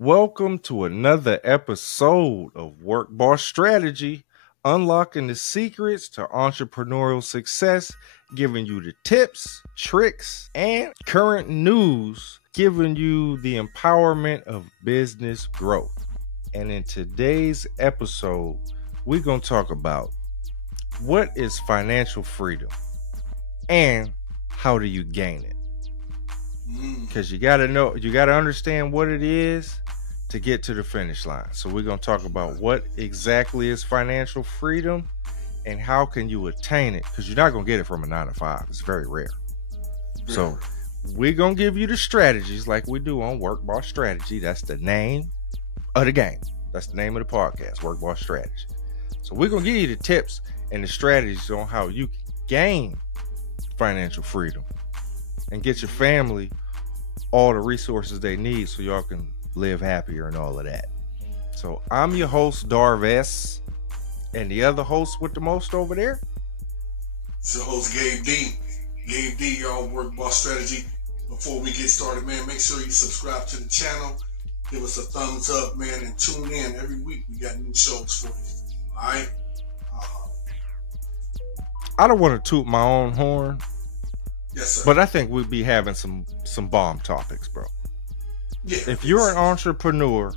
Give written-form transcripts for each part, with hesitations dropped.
Welcome to another episode of Work Boss Strategy, unlocking the secrets to entrepreneurial success, giving you the tips, tricks, and current news, giving you the empowerment of business growth. And in today's episode, we're going to talk about what is financial freedom and how do you gain it? Because you got to understand what it is to get to the finish line. So we're going to talk about what exactly is financial freedom and how can you attain it, because you're not going to get it from a 9-to-5. It's very rare. So we're going to give you the strategies like we do on Work Boss Strategy. That's the name of the game. That's the name of the podcast, Work Boss Strategy. So we're going to give you the tips and the strategies on how you can gain financial freedom and get your family all the resources they need so y'all can live happier and all of that. So I'm your host, Darvez, and the other host with the most over there. It's your host, Gabe D. Gabe D, y'all Work Boss Strategy. Before we get started, man, make sure you subscribe to the channel. Give us a thumbs up, man, and tune in. Every week we got new shows for you. All right? I don't want to toot my own horn. Yes, sir. But I think we'd be having some bomb topics, bro. Yeah. If you're an entrepreneur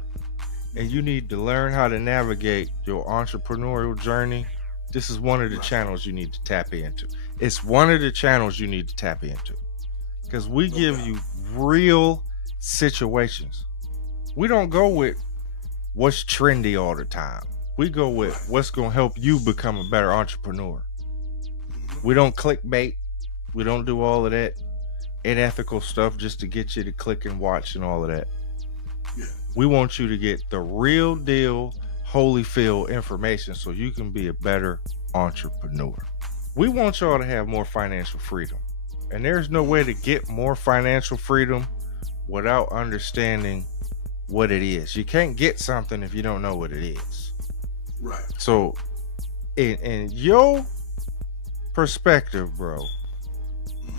and you need to learn how to navigate your entrepreneurial journey, this is one of the channels you need to tap into. It's one of the channels you need to tap into, because we give you real situations. We don't go with what's trendy all the time. We go with what's going to help you become a better entrepreneur. We don't clickbait. We don't do all of that unethical stuff just to get you to click and watch and all of that. Yeah. We want you to get the real deal, Holyfield information so you can be a better entrepreneur. We want y'all to have more financial freedom. And there's no way to get more financial freedom without understanding what it is. You can't get something if you don't know what it is. Right. So, in your perspective, bro,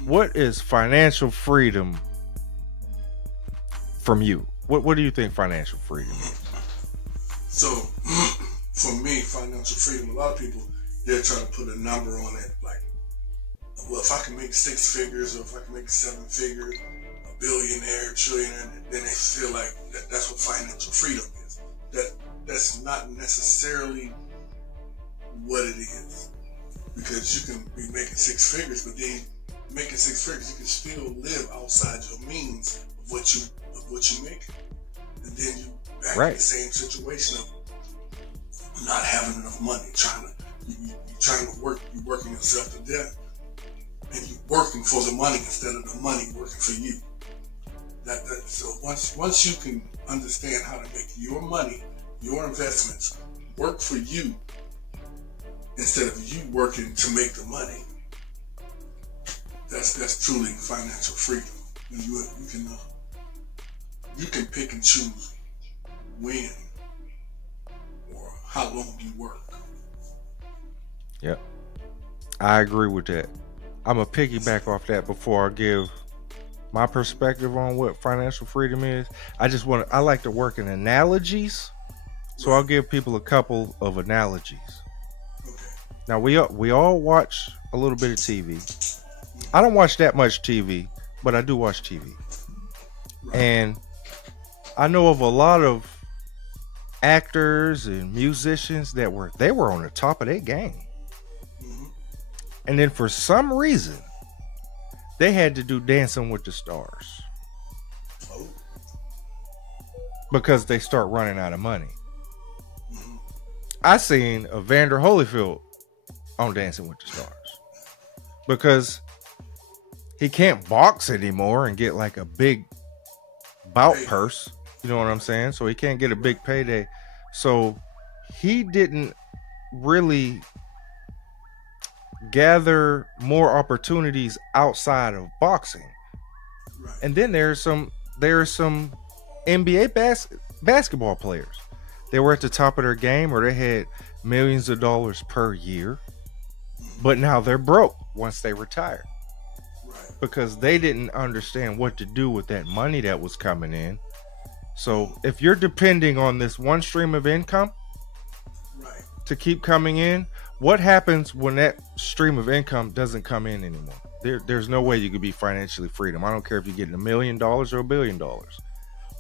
what is financial freedom from you? What do you think financial freedom is? So, for me, financial freedom, a lot of people, they're trying to put a number on it. Like, well, if I can make 6 figures or if I can make 7 figures, a billionaire, trillionaire, then they feel like that's what financial freedom is. That's not necessarily what it is. Because you can be making 6 figures, but then making 6 figures, you can still live outside your means of what you make, and then you back in the same situation of not having enough money, trying to work, you working yourself to death, and you working for the money instead of the money working for you. So once you can understand how to make your money, your investments work for you instead of you working to make the money, that's truly financial freedom. And you can pick and choose when or how long you work. Yep, I agree with that. I'm gonna piggyback off that before I give my perspective on what financial freedom is. I like to work in analogies, so I'll give people a couple of analogies. Now we all watch a little bit of TV. I don't watch that much TV, but I do watch TV. And I know of a lot of actors and musicians that were on the top of their game. And then for some reason, they had to do Dancing with the Stars. Because they start running out of money. I seen Evander Holyfield on Dancing with the Stars because he can't box anymore and get like a big bout purse, you know what I'm saying? So he can't get a big payday. So he didn't really gather more opportunities outside of boxing. And then there are some NBA basketball players. They were at the top of their game, or they had millions of dollars per year, but now they're broke once they retired. because they didn't understand what to do with that money that was coming in So if you're depending on this one stream of income Right. to keep coming in, what happens when that stream of income doesn't come in anymore? There's no way you could be financially freedom. I don't care if you're getting $1 million or $1 billion.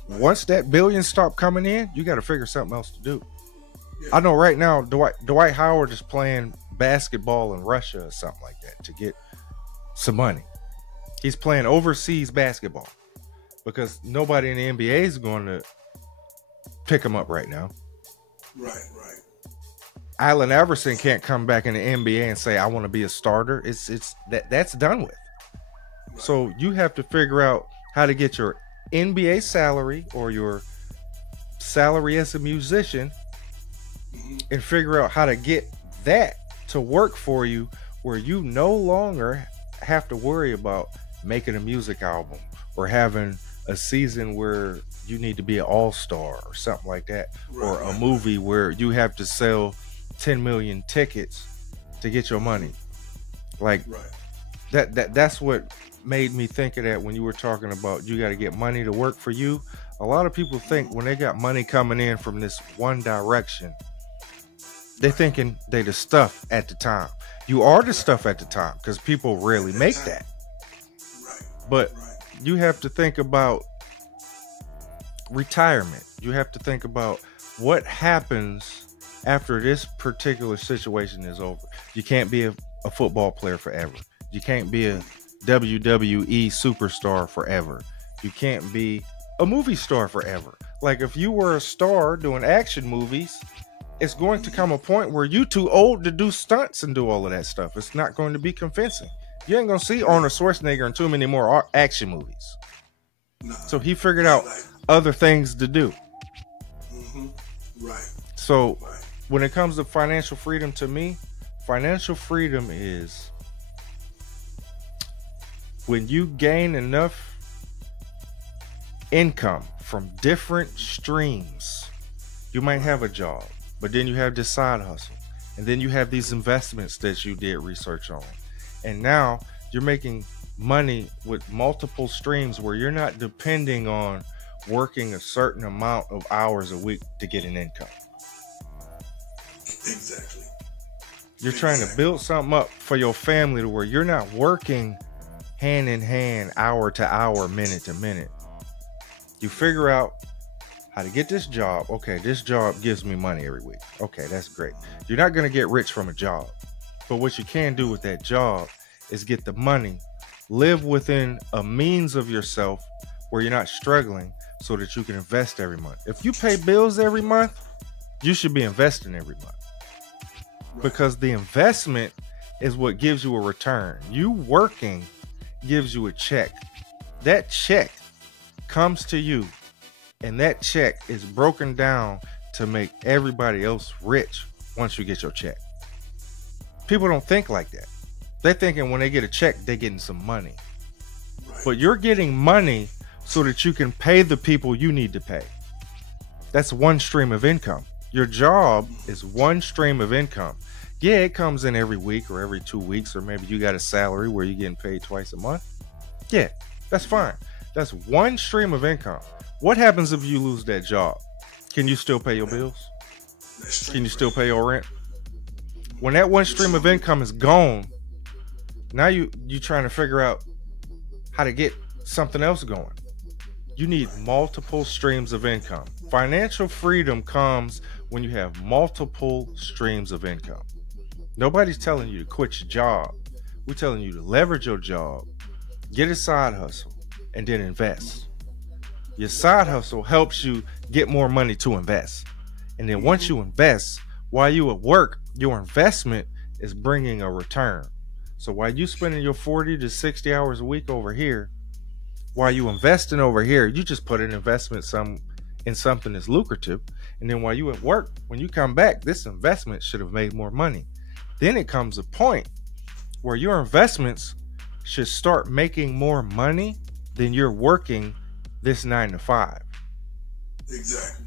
Once that billion stop coming in, you got to figure something else to do. Yeah. I know right now Dwight Howard is playing basketball in Russia or something like that to get some money. He's playing overseas basketball because nobody in the NBA is going to pick him up right now. Right. Allen Iverson can't come back in the NBA and say, I want to be a starter. That's done with. Right. So you have to figure out how to get your NBA salary or your salary as a musician and figure out how to get that to work for you where you no longer have to worry about making a music album or having a season where you need to be an all-star or something like that, or a movie where you have to sell 10 million tickets to get your money. Like that's what made me think of that when you were talking about you got to get money to work for you. A lot of people think when they got money coming in from this one direction, they're thinking they the stuff at the time. You are the stuff at the time because people rarely make that. But you have to think about retirement. You have to think about what happens after this particular situation is over. You can't be a football player forever. You can't be a WWE superstar forever. You can't be a movie star forever. Like if you were a star doing action movies, it's going to come a point where you too old to do stunts and do all of that stuff. It's not going to be convincing. You ain't gonna see Arnold Schwarzenegger in too many more action movies. So he figured out other things to do. So when it comes to financial freedom, to me, financial freedom is when you gain enough income from different streams. You might have a job, but then you have this side hustle, and then you have these investments that you did research on, and now you're making money with multiple streams where you're not depending on working a certain amount of hours a week to get an income. Exactly. You're trying to build something up for your family to where you're not working hand in hand, hour to hour, minute to minute. You figure out how to get this job. Okay, this job gives me money every week. Okay, that's great. You're not going to get rich from a job. But what you can do with that job is get the money, live within a means of yourself where you're not struggling so that you can invest every month. If you pay bills every month, you should be investing every month. Because the investment is what gives you a return. You working gives you a check. That check comes to you, and that check is broken down to make everybody else rich once you get your check. People don't think like that. They're thinking when they get a check, they're getting some money. But you're getting money so that you can pay the people you need to pay. That's one stream of income. Your job is one stream of income. Yeah, it comes in every week or every 2 weeks, or maybe you got a salary where you're getting paid twice a month. Yeah, that's fine. That's one stream of income. What happens if you lose that job? Can you still pay your bills? Can you still pay your rent? When that one stream of income is gone, now you trying to figure out how to get something else going. You need multiple streams of income. Financial freedom comes when you have multiple streams of income. Nobody's telling you to quit your job. We're telling you to leverage your job, get a side hustle, and then invest. Your side hustle helps you get more money to invest. And then once you invest, while you at work, your investment is bringing a return. So while you spending your 40 to 60 hours a week over here, while you investing over here, you just put an investment in something that's lucrative. And then while you at work, when you come back, this investment should have made more money. Then it comes a point where your investments should start making more money than you're working this 9 to 5. Exactly.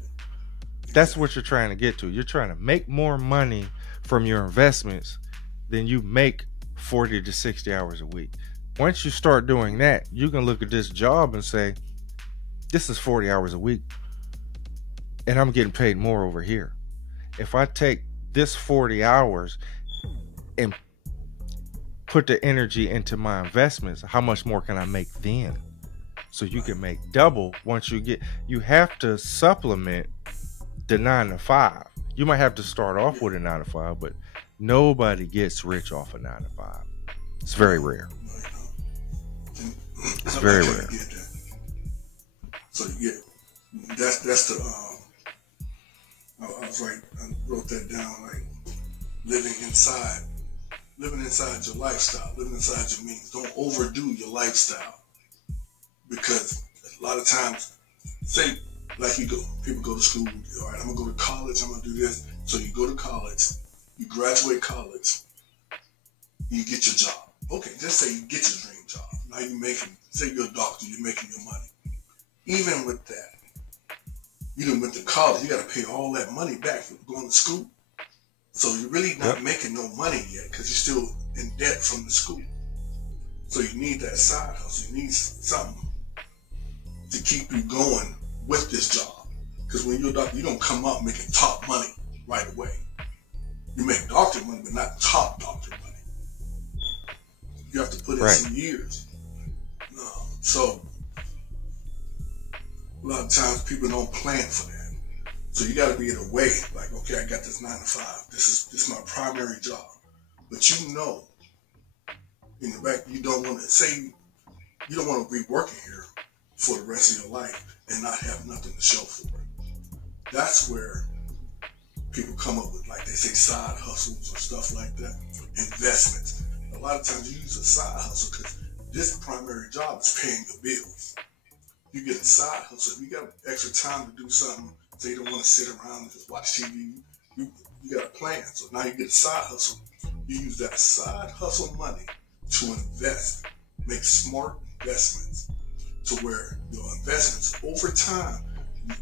That's what you're trying to get to. You're trying to make more money from your investments than you make 40 to 60 hours a week. Once you start doing that, you can look at this job and say, this is 40 hours a week. and I'm getting paid more over here. If I take this 40 hours and put the energy into my investments, how much more can I make then? So you can make double once you have to supplement the 9 to 5. You might have to start off with a 9 to 5, but nobody gets rich off a 9 to 5. It's very rare. It's very rare. So yeah, that's the. I was right. I wrote that down. Like living inside your lifestyle, living inside your means. Don't overdo your lifestyle, because a lot of times, say like people go to school. All right, I'm gonna go to college. I'm gonna do this. So you go to college, you graduate college, you get your job. Okay, just say you get your dream job. Now say you're a doctor, you're making your money. Even with that, you done went to college, you got to pay all that money back for going to school. So you're really not making no money yet because you're still in debt from the school. So you need that side hustle. You need something to keep you going with this job. Because when you're a doctor, you don't come up making top money right away. You make doctor money, but not top doctor money. You have to put in some years. So a lot of times people don't plan for that. So you got to be in a way like, okay, I got this 9 to 5. This is my primary job. But you know, in the back, you don't want to be working here for the rest of your life and not have nothing to show for it. That's where people come up with, like they say, side hustles or stuff like that, investments. A lot of times you use a side hustle because this primary job is paying the bills. You get a side hustle. If you got extra time to do something, so you don't want to sit around and just watch TV, you got a plan. So now you get a side hustle. You use that side hustle money to invest, make smart investments, to where your investments over time,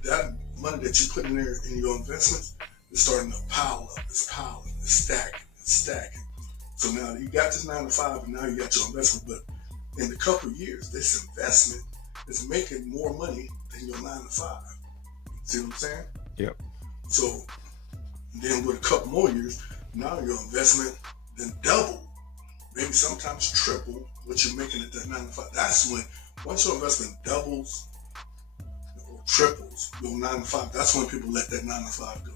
that money that you put in there in your investments is starting to pile up. It's piling, it's stacking. So now you got this 9 to 5, and now you got your investment. But in a couple of years, this investment is making more money than your 9 to 5. See what I'm saying? Yep. So then with a couple more years, now your investment then double, maybe sometimes triple what you're making at that 9 to 5. That's when, once your investment doubles or triples your 9 to 5, that's when people let that 9 to 5 go.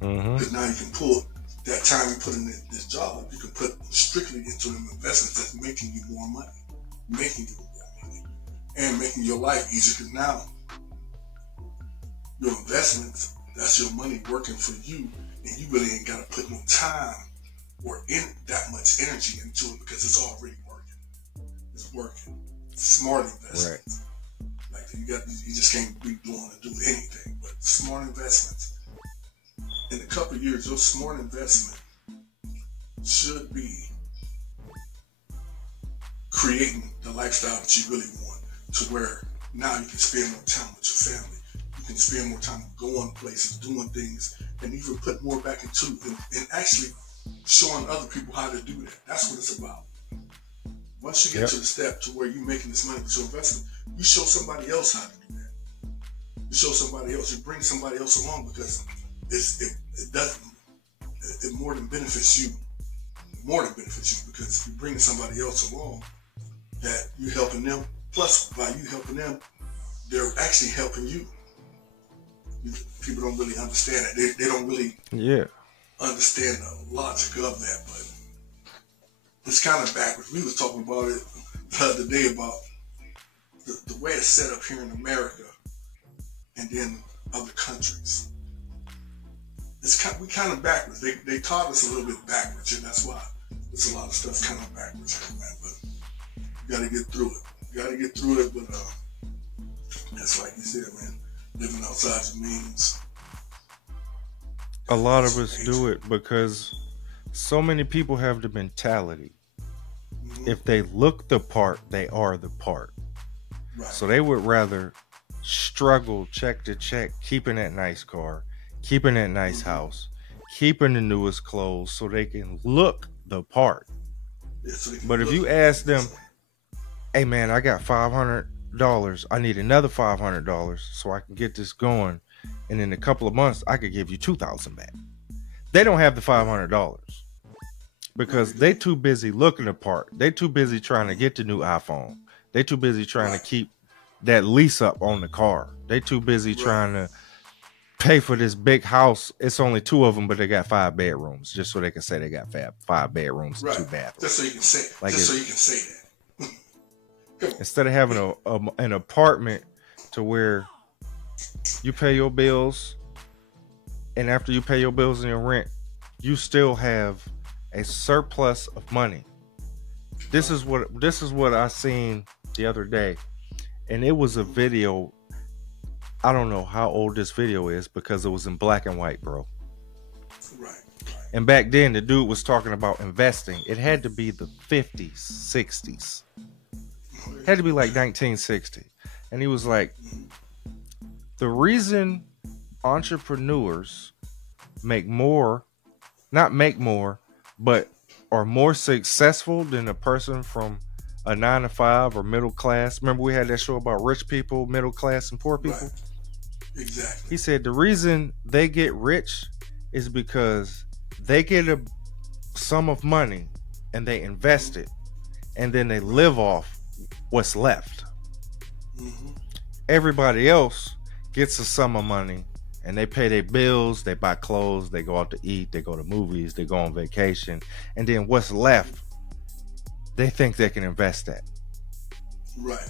Because now you can pull that time you put in this job, you can put strictly into them investments that's making you more money, and making your life easier. Because now your investments, that's your money working for you, and you really ain't got to put no time or that much energy into it because it's already working. It's working. Smart investments. Right. Like you just can't be doing to do anything, but smart investments. In a couple of years, your smart investment should be creating the lifestyle that you really want, to where now you can spend more time with your family. You can spend more time going places, doing things, and even put more back into it, and actually showing other people how to do that. That's what it's about. Once you get to the step to where you're making this money with your investment, you show somebody else how to do that. You show somebody else, you bring somebody else along, because it more than benefits you. More than benefits you, because you're bringing somebody else along that you're helping them. Plus, by you helping them, they're actually helping you. People don't really understand that. They don't really understand the logic of that, but it's kind of backwards. We was talking about it the other day about the way it's set up here in America and then other countries. We kind of backwards. They taught us a little bit backwards, and that's why there's a lot of stuff kind of backwards here, man. But you got to get through it. But that's like you said, man. Living outside your means. A lot of us do it because so many people have the mentality. If they look the part, they are the part. Right. So they would rather struggle check to check, keeping that nice car, keeping that nice house, keeping the newest clothes, so they can look the part. Yeah, so but if you ask them, hey man, I got $500, I need another $500 so I can get this going, and in a couple of months I could give you $2,000 back. They don't have the $500 because they too busy looking the part. They too busy trying to get the new iPhone. They too busy trying to keep that lease up on the car. They too busy trying to pay for this big house. It's only 2 of them, but they got 5 bedrooms, just so they can say they got 5 bedrooms and 2 bathrooms. Just so you can say, so you can say that. Instead of having an apartment to where you pay your bills, and after you pay your bills and your rent, you still have a surplus of money. This is what I seen the other day, and it was a video. I don't know how old this video is because it was in black and white, bro. Right. And back then, the dude was talking about investing. It had to be the 50s, 60s. It had to be like 1960. And he was like, the reason entrepreneurs not make more, but are more successful than a person from a 9-to-5 or middle class. Remember we had that show about rich people, middle class, and poor people? Right. Exactly. He said the reason they get rich is because they get a sum of money and they invest it, and then they live off what's left. Mm-hmm. Everybody else gets a sum of money and they pay their bills, they buy clothes, they go out to eat, they go to movies, they go on vacation, and then what's left, they think they can invest that. Right.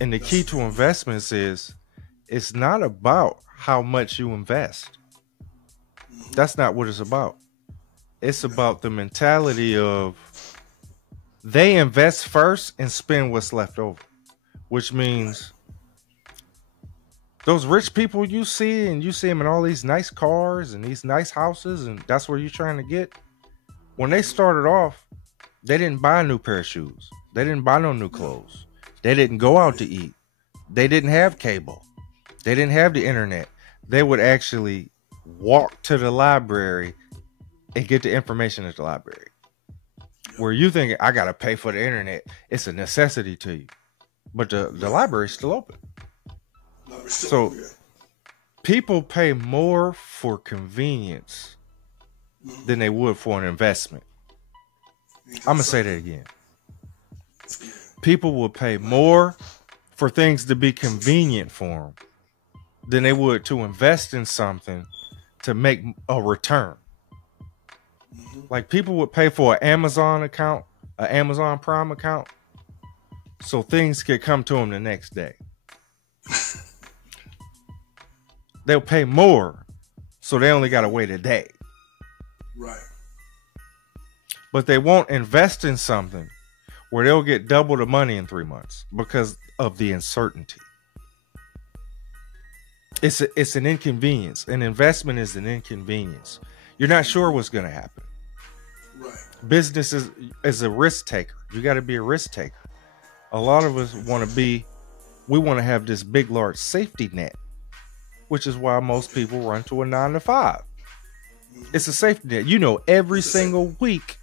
And the key to investments is, it's not about how much you invest. That's not what it's about. It's about the mentality of they invest first and spend what's left over, which means those rich people you see, and you see them in all these nice cars and these nice houses, and that's where you're trying to get. When they started off, they didn't buy a new pair of shoes. They didn't buy no new clothes. They didn't go out to eat. They didn't have cable. They didn't have the internet. They would actually walk to the library and get the information at the library. Where you think, I got to pay for the internet. It's a necessity to you. But the library's still open. So people pay more for convenience than they would for an investment. I'm going to say that again. People will pay more for things to be convenient for them than they would to invest in something to make a return. Like people would pay for an Amazon account, an Amazon Prime account, so things could come to them the next day. They'll pay more, so they only got to wait a day. Right. But they won't invest in something where they'll get double the money in 3 months because of the uncertainty. It's an inconvenience. An investment is an inconvenience. You're not sure what's going to happen. Right. Business is a risk taker. You got to be a risk taker. A lot of us want to have this big, large safety net, which is why most people run to a 9-to-5. It's a safety net. You know, every single week,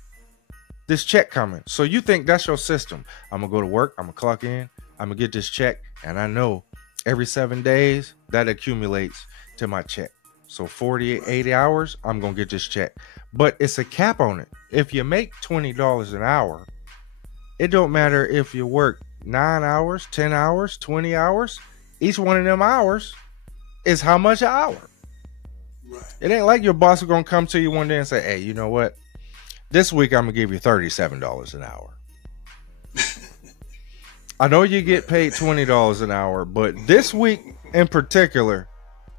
this check coming. So you think that's your system. I'm going to go to work. I'm going to clock in. I'm going to get this check. And I know every 7 days that accumulates to my check. So 48, 80 hours, I'm going to get this check. But it's a cap on it. If you make $20 an hour, it don't matter if you work 9 hours, 10 hours, 20 hours. Each one of them hours is how much an hour. Right. It ain't like your boss is going to come to you one day and say, hey, you know what? This week I'm going to give you $37 an hour. I know you get paid $20 an hour, but this week in particular,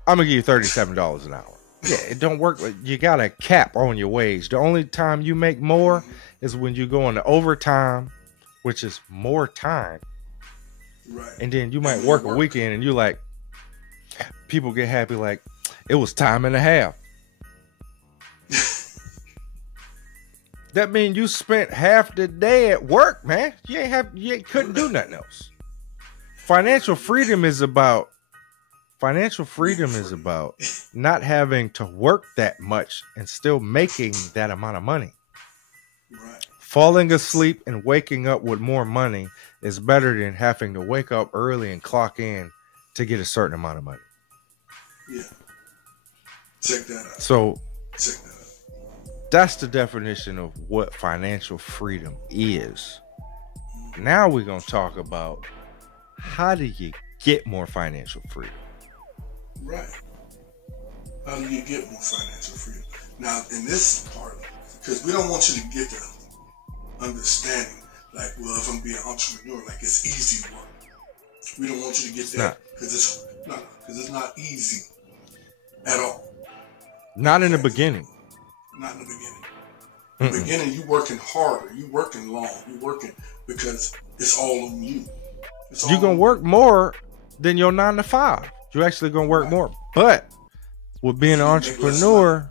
I'm going to give you $37 an hour. Yeah, it don't work. You got a cap on your wage. The only time you make more is when you go into overtime, which is more time. Right. And then you might work a weekend and you like, people get happy like, it was time and a half. That means you spent half the day at work, man. You couldn't do nothing else. Financial freedom is about not having to work that much and still making that amount of money. Right. Falling asleep and waking up with more money is better than having to wake up early and clock in to get a certain amount of money. Yeah. Check that out. So Check that out. that's the definition of what financial freedom is. Now we're going to talk about how do you get more financial freedom? Right. How do you get more financial freedom? Now, in this part, because we don't want you to get the understanding, like, well, if I'm being an entrepreneur, like it's easy work. We don't want you to get that because it's not easy at all. Not in the beginning. Not in the beginning. In the beginning, you working harder. You working long. You working because it's all on you. You're going to work more than your 9 to 5. You're actually going to work more. But with being an entrepreneur,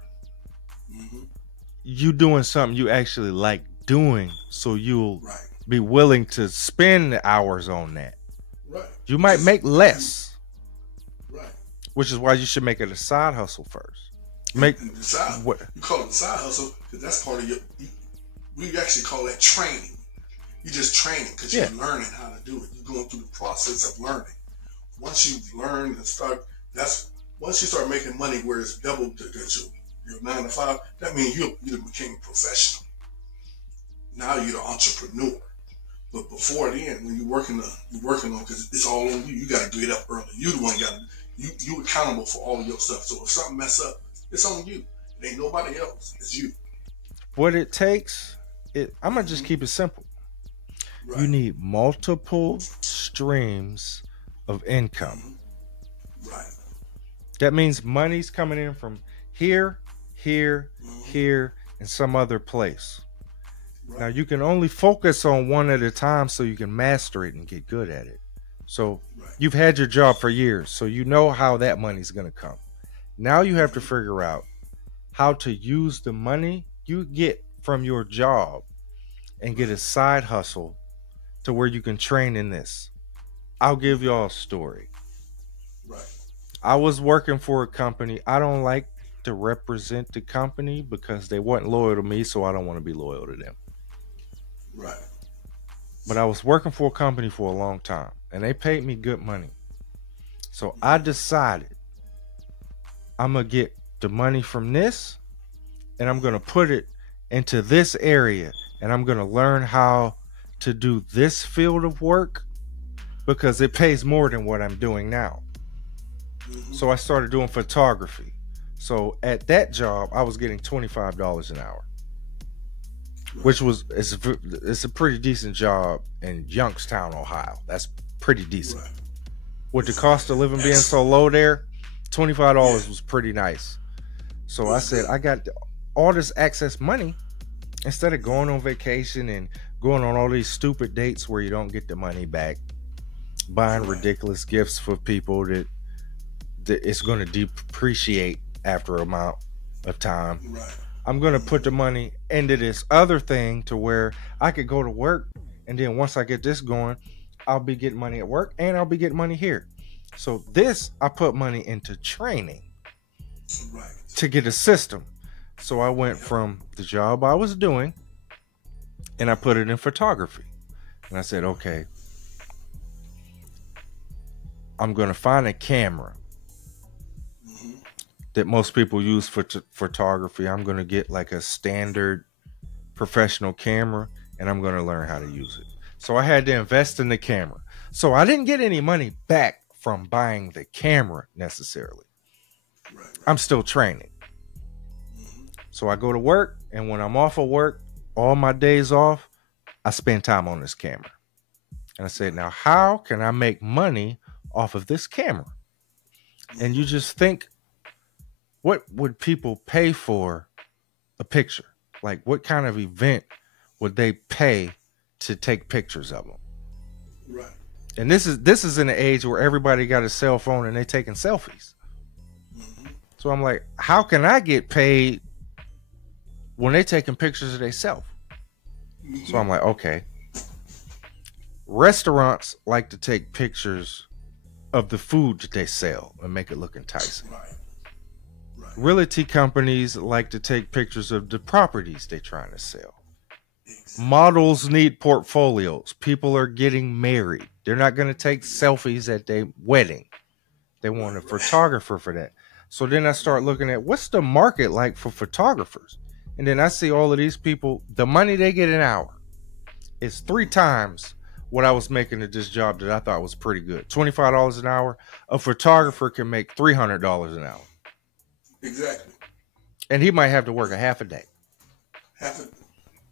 you doing something you actually like doing. So you'll be willing to spend the hours on that. Right. You might make less. Right. Which is why you should make it a side hustle first. You call it a side hustle because that's part of we actually call that training. You just training because you're learning how to do it. You're going through the process of learning. Once you've learned and once you start making money where it's double your 9 to 5, that means you became a professional. Now you're the entrepreneur. But before then, when you're working on because it's all on you. You got to get up early. You the one you accountable for all of your stuff. So if something mess up, it's on you. It ain't nobody else. It's you. What it takes, I'm gonna just keep it simple. Right. You need multiple streams of income. Right. That means money's coming in from here, here, here, and some other place. Right. Now you can only focus on one at a time so you can master it and get good at it. So you've had your job for years, so you know how that money's gonna come. Now you have to figure out how to use the money you get from your job and get a side hustle to where you can train in this. I'll give y'all a story. Right. I was working for a company. I don't like to represent the company because they weren't loyal to me, so I don't want to be loyal to them. Right. But I was working for a company for a long time, and they paid me good money. So I decided I'm going to get the money from this, and I'm going to put it into this area, and I'm going to learn how to do this field of work because it pays more than what I'm doing now. So I started doing photography. So at that job, I was getting $25 an hour, which it's a pretty decent job in Youngstown, Ohio. That's pretty decent. With the cost of living being so low there, $25 was pretty nice. So I said, I got all this excess money. Instead of going on vacation and going on all these stupid dates where you don't get the money back, buying ridiculous gifts for people that it's going to depreciate after an amount of time. Right. I'm going to put the money into this other thing to where I could go to work, and then once I get this going, I'll be getting money at work and I'll be getting money here. So this, I put money into training to get a system. So I went from the job I was doing and I put it in photography. And I said, okay, I'm going to find a camera that most people use for photography. I'm going to get like a standard professional camera and I'm going to learn how to use it. So I had to invest in the camera. So I didn't get any money back from buying the camera necessarily. I'm still training. So I go to work, and when I'm off of work, all my days off, I spend time on this camera. And I said, now how can I make money off of this camera? And you just think, what would people pay for a picture? Like, what kind of event would they pay to take pictures of them? Right. And this is in an age where everybody got a cell phone and they taking selfies. So I'm like, how can I get paid when they taking pictures of themselves? So I'm like, okay. Restaurants like to take pictures of the food that they sell and make it look enticing. Right. Realty companies like to take pictures of the properties they're trying to sell. Models need portfolios. People are getting married. They're not going to take selfies at their wedding. They want a photographer for that. So then I start looking at what's the market like for photographers. And then I see all of these people, the money they get an hour is 3 times what I was making at this job that I thought was pretty good. $25 an hour. A photographer can make $300 an hour. Exactly. And he might have to work a half a day.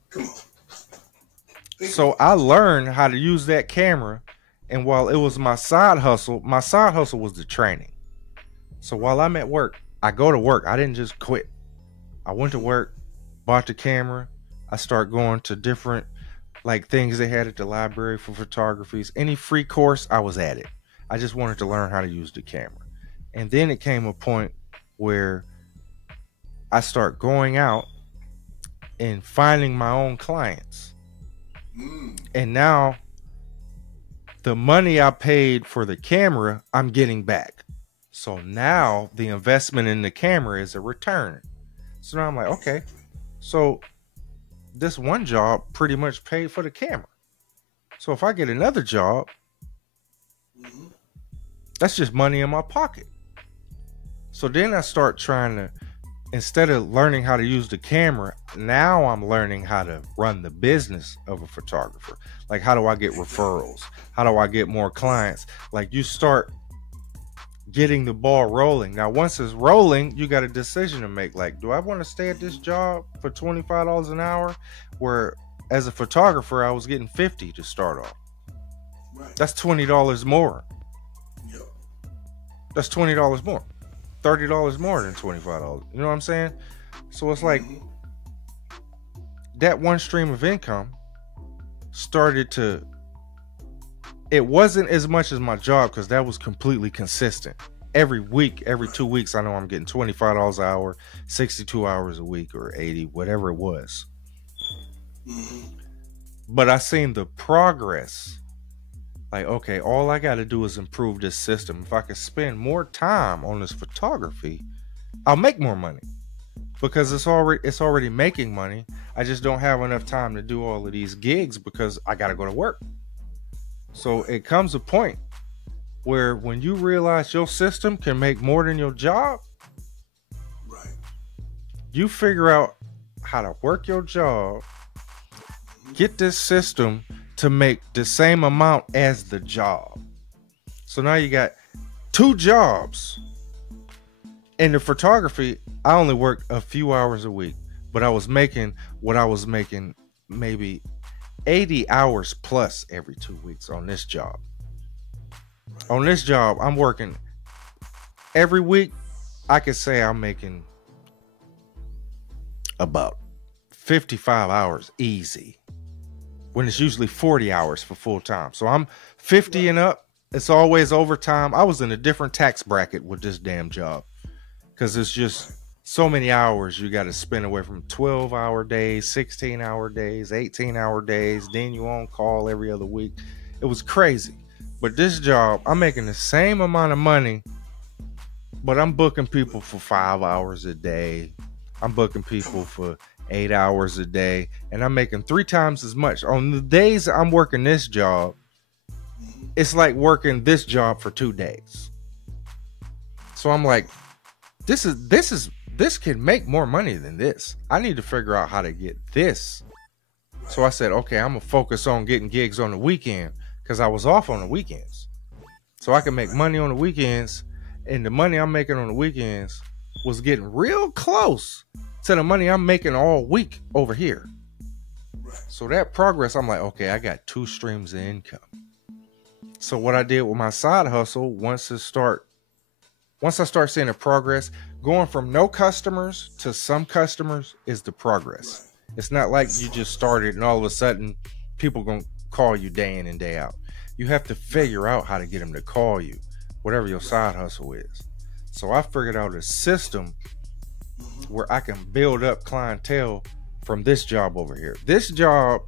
Come on. So I learned how to use that camera. And while it was my side hustle was the training. So while I'm at work, I go to work. I didn't just quit. I went to work, bought the camera. I start going to different things they had at the library for photographies. Any free course, I was at it. I just wanted to learn how to use the camera. And then it came a point where I start going out and finding my own clients. And now the money I paid for the camera, I'm getting back. So now the investment in the camera is a return. So now I'm like, okay, so this one job pretty much paid for the camera. So if I get another job, that's just money in my pocket. So then I start trying to, instead of learning how to use the camera, now I'm learning how to run the business of a photographer. Like, how do I get referrals? How do I get more clients? Like, you start getting the ball rolling. Now, once it's rolling, you got a decision to make. Like, do I want to stay at this job for $25 an hour, where as a photographer, I was getting $50 to start off? Right. That's $20 more. Yep. That's $20 more. $30 more than $25. You know what I'm saying? So it's like that one stream of income started to, it wasn't as much as my job, because that was completely consistent. Every week, every 2 weeks, I know I'm getting $25 an hour, 62 hours a week, or 80, whatever it was. But I seen the progress. Like, okay, all I got to do is improve this system. If I could spend more time on this photography, I'll make more money, because it's already making money. I just don't have enough time to do all of these gigs because I got to go to work. So it comes a point where when you realize your system can make more than your job, right, you figure out how to work your job, get this system to make the same amount as the job. So now you got 2 jobs. In the photography, I only worked a few hours a week, but I was making what I was making maybe 80 hours plus every 2 weeks on this job. Right. On this job, I'm working every week. I could say I'm making about 55 hours easy, when it's usually 40 hours for full time. So I'm 50 and up. It's always overtime. I was in a different tax bracket with this damn job, because it's just so many hours you got to spend away from 12-hour days, 16-hour days, 18-hour days. Then you on call every other week. It was crazy. But this job, I'm making the same amount of money, but I'm booking people for 5 hours a day. I'm booking people for 8 hours a day, and I'm making 3 times as much. On the days I'm working this job, it's like working this job for 2 days. So I'm like, this can make more money than this. I need to figure out how to get this. So I said, okay, I'm gonna focus on getting gigs on the weekend, because I was off on the weekends, so I can make money on the weekends. And the money I'm making on the weekends was getting real close to the money I'm making all week over here. So that progress, I'm like, okay, I got 2 streams of income. So what I did with my side hustle, once I start seeing the progress, going from no customers to some customers is the progress. It's not like you just started and all of a sudden people gonna call you day in and day out. You have to figure out how to get them to call you, whatever your side hustle is. So I figured out a system where I can build up clientele from this job over here. This job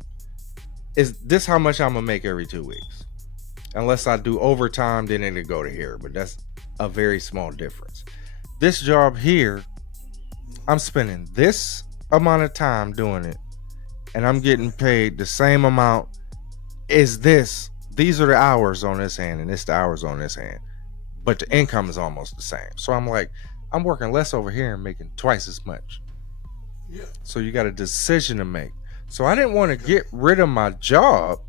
is this how much I'm gonna make every 2 weeks. Unless I do overtime, then it'll go to here, but that's a very small difference. This job here, I'm spending this amount of time doing it, and I'm getting paid the same amount as this. These are the hours on this hand, and it's the hours on this hand, but the income is almost the same. So I'm like, I'm working less over here and making twice as much. Yeah. So you got a decision to make. So I didn't want to get rid of my job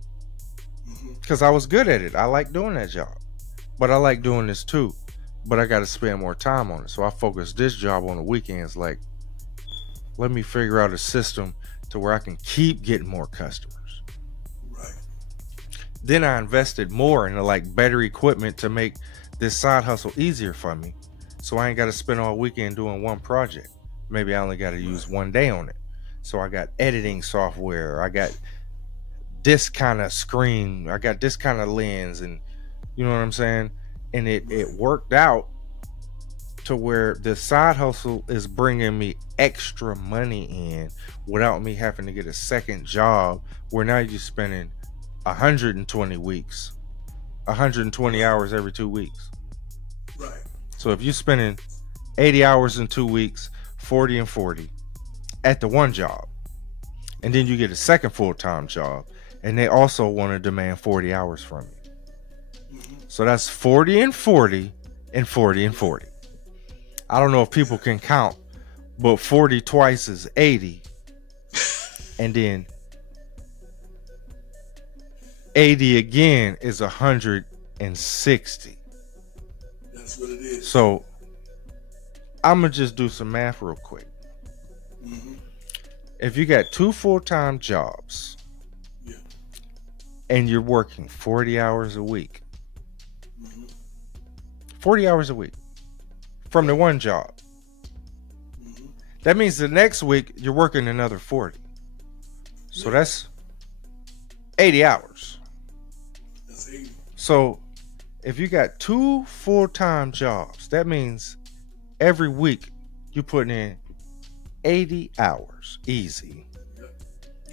because I was good at it. I like doing that job. But I like doing this too. But I got to spend more time on it. So I focused this job on the weekends. Like, let me figure out a system to where I can keep getting more customers. Right. Then I invested more into like better equipment to make this side hustle easier for me. So I ain't got to spend all weekend doing one project. Maybe I only got to use one day on it. So I got editing software. I got this kind of screen. I got this kind of lens. And you know what I'm saying? And it worked out to where the side hustle is bringing me extra money in without me having to get a second job where now you're spending 120 weeks, 120 hours every 2 weeks. Right. So if you're spending 80 hours in 2 weeks, 40 and 40 at the one job, and then you get a second full-time job, and they also want to demand 40 hours from you. So that's 40 and 40 and 40 and 40. I don't know if people can count, but 40 twice is 80. And then 80 again is 160. That's what it is. So I'm going to just do some math real quick. If you got 2 full-time jobs and you're working 40 hours a week, 40 hours a week from the one job, that means the next week you're working another 40. So that's 80 hours. That's 80. So if you got 2 full-time jobs, that means every week you're putting in 80 hours easy.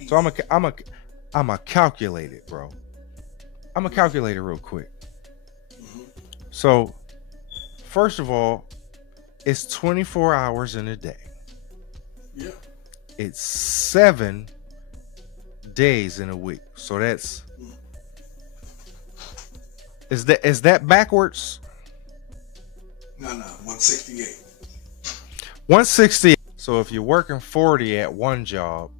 So I'm a calculate it, bro. I'm a calculate it real quick. So first of all, it's 24 hours in a day. Yeah. It's 7 days in a week. So that's is that backwards? No, 168. 160. So if you're working 40 at one job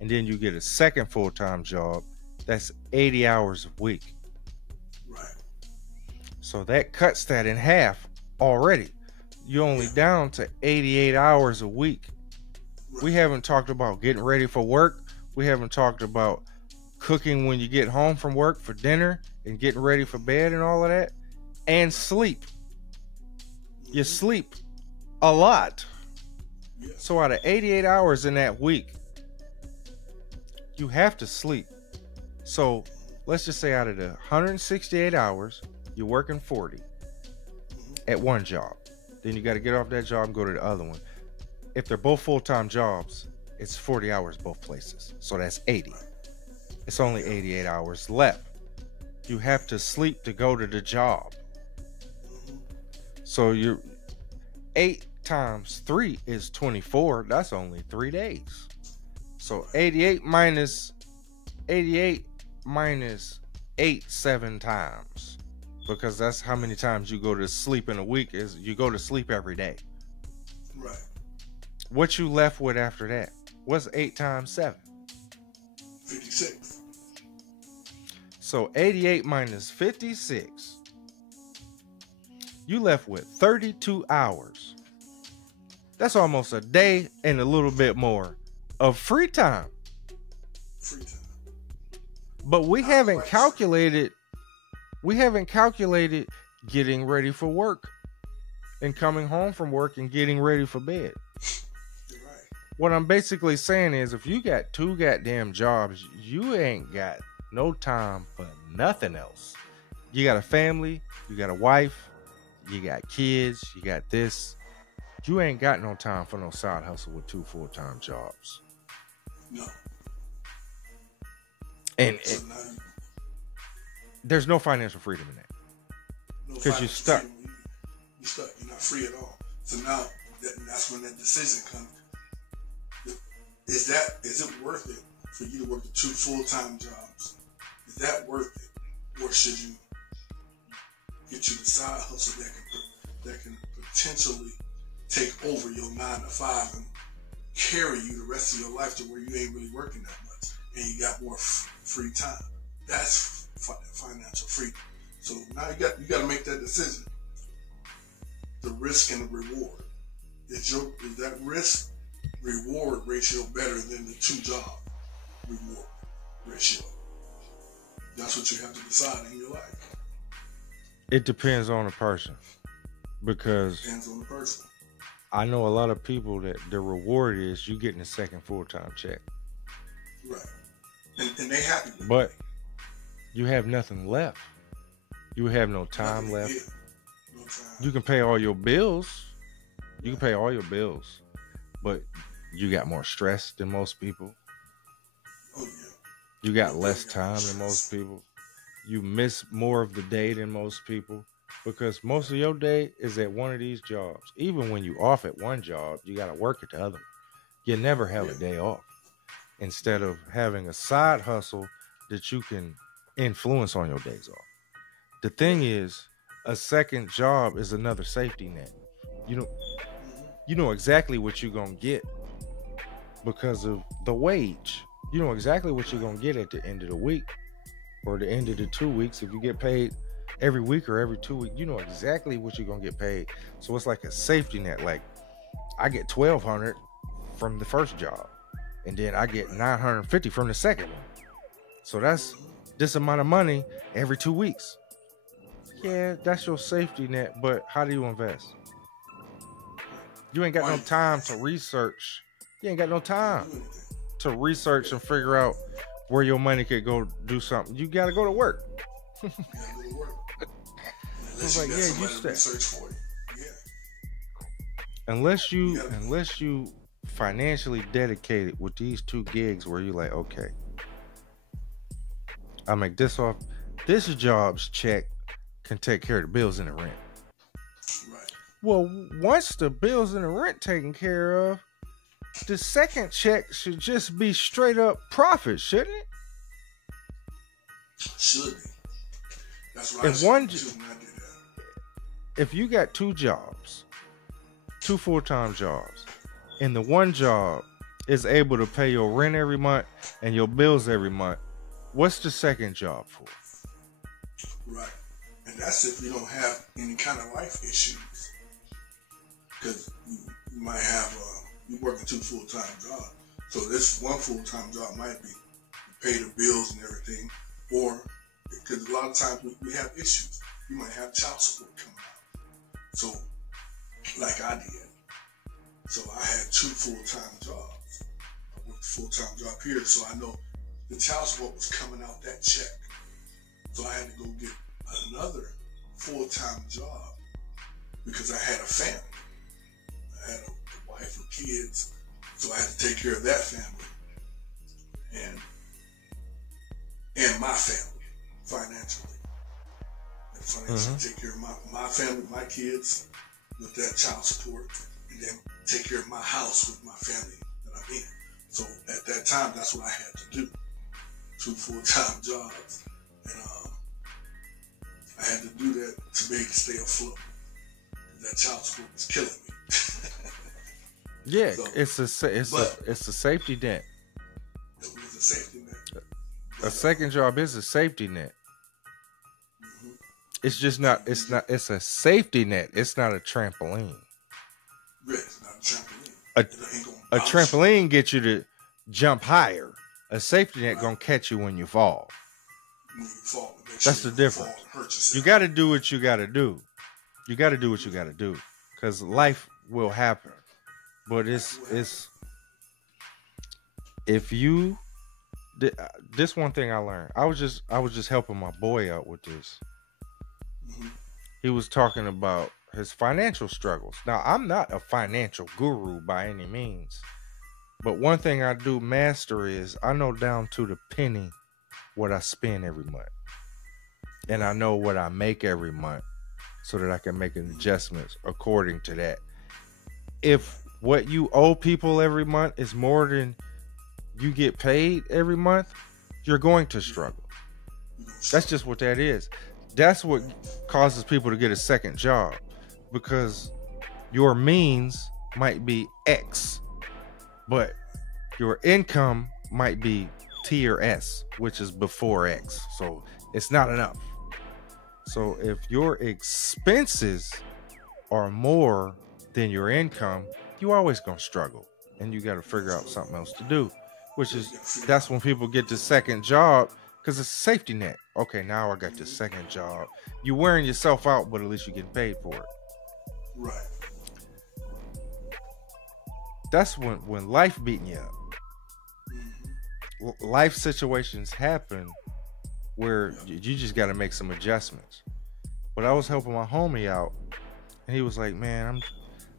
and then you get a second full-time job, that's 80 hours a week. Right. So that cuts that in half already. You're only down to 88 hours a week. Right. We haven't talked about getting ready for work. We haven't talked about cooking when you get home from work for dinner and getting ready for bed and all of that. And sleep. You sleep a lot. So out of 88 hours in that week, you have to sleep. So let's just say out of the 168 hours, you're working 40 at one job. Then you got to get off that job and go to the other one. If they're both full-time jobs, it's 40 hours both places. So that's 80. It's only 88 hours left. You have to sleep to go to the job. So you're 8 times 3 is 24. That's only 3 days. So 88 minus 8 7 times, because that's how many times you go to sleep in a week. Is you go to sleep every day. Right. What you left with after that? What's 8 times 7? 56. So 88 minus 56, you left with 32 hours. That's almost a day and a little bit more of free time. But we haven't calculated getting ready for work and coming home from work and getting ready for bed. Right. What I'm basically saying is, if you got 2 goddamn jobs, you ain't got no time for nothing else. You got a family, you got a wife, you got kids, you got this. You ain't got no time for no side hustle with 2 full-time jobs. No. And there's no financial freedom in that. Because you're stuck. You're stuck. You're not free at all. So now that's when that decision comes. Is it worth it for you to work the 2 full-time jobs? Is that worth it? Or should you get you the side hustle that can potentially take over your 9 to 5 and carry you the rest of your life to where you ain't really working that much and you got more free time. That's financial freedom. So now you got to make that decision. The risk and the reward. Is that risk reward ratio better than the 2-job reward ratio? That's what you have to decide in your life. It depends on the person, because Depends on the person. I know a lot of people that the reward is you getting a second full-time check. Right. And they happy with but it. You have nothing left. You have no time left. Yeah. No time. You can pay all your bills. You can pay all your bills, but you got more stress than most people. Oh yeah. You got less time than most people. You miss more of the day than most people, because most of your day is at one of these jobs. Even when you off at one job, you got to work at the other one. You never have a day off. Instead of having a side hustle that you can influence on your days off. The thing is, a second job is another safety net. You know exactly what you're going to get because of the wage. You know exactly what you're going to get at the end of the week or the end of the 2 weeks. If you get paid every week or every 2 weeks, you know exactly what you're going to get paid. So it's like a safety net. Like, I get $1,200 from the first job, and then I get $950 from the second one. So that's this amount of money every 2 weeks. Yeah, that's your safety net, but how do you invest? You ain't got no time to research. You ain't got no time to research and figure out where your money could go do something. You got to go to work. You gotta go to work. It's like, yeah, you stay. Research for you. Yeah. Unless you financially dedicated with these 2 gigs where you're like, okay, I make this off. This job's check can take care of the bills and the rent. Right. Well, once the bills and the rent taken care of, the second check should just be straight up profit, shouldn't it? Should be. That's what I should do when I do that. If you got 2 jobs, 2 full-time jobs, and the one job is able to pay your rent every month and your bills every month, what's the second job for? Right. And that's if you don't have any kind of life issues. Because you might have, you working 2 full-time jobs. So this one full-time job might be pay the bills and everything. Or, because a lot of times we have issues. You might have child support coming out. So, like I did. So I had 2 full-time jobs. I worked a full-time job here, so I know the child support was coming out that check. So I had to go get another full-time job because I had a family. I had a wife and kids, so I had to take care of that family and my family financially. And financially take care of my family, my kids with that child support, and then take care of my house with my family that I'm in. So at that time, that's what I had to do. 2 full-time jobs. And I had to do that to be able to stay afloat. That child support was killing me. Yeah, so, it's a safety net. It was a safety net. A second job is a safety net. It's just not. It's a safety net. It's not a trampoline. Yeah, it's not a trampoline. A trampoline gets you to jump higher. A safety net gonna catch you when you fall. When you fall, that's the difference. You got to do what you got to do. You got to do what you got to do, because life will happen. But it's if you. This one thing I learned. I was just helping my boy out with this. He was talking about his financial struggles. Now, I'm not a financial guru by any means, but one thing I do master is I know down to the penny what I spend every month, and I know what I make every month, so that I can make adjustments according to that. If what you owe people every month is more than you get paid every month, you're going to struggle. That's just what that is. That's what causes people to get a second job, because your means might be X, but your income might be tier S, which is before X. So it's not enough. So if your expenses are more than your income, you always gonna struggle, and you got to figure out something else to do, which is that's when people get the second job, because it's a safety net. Okay, now I got the second job. You're wearing yourself out, but at least you're getting paid for it. Right. That's when life beating you up. Life situations happen where you just got to make some adjustments. But I was helping my homie out, and he was like, "Man,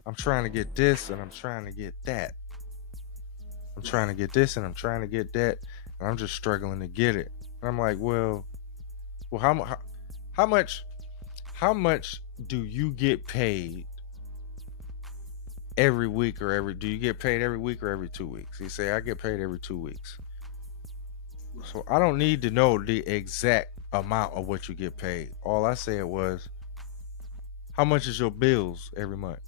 I'm trying to get this, and I'm trying to get that. I'm trying to get this, and I'm trying to get that, and I'm just struggling to get it." And I'm like, "Well, how much do you get paid every week, or do you get paid every week or every 2 weeks?" He said, "I get paid every 2 weeks." So I don't need to know the exact amount of what you get paid. All I said was, "How much is your bills every month?"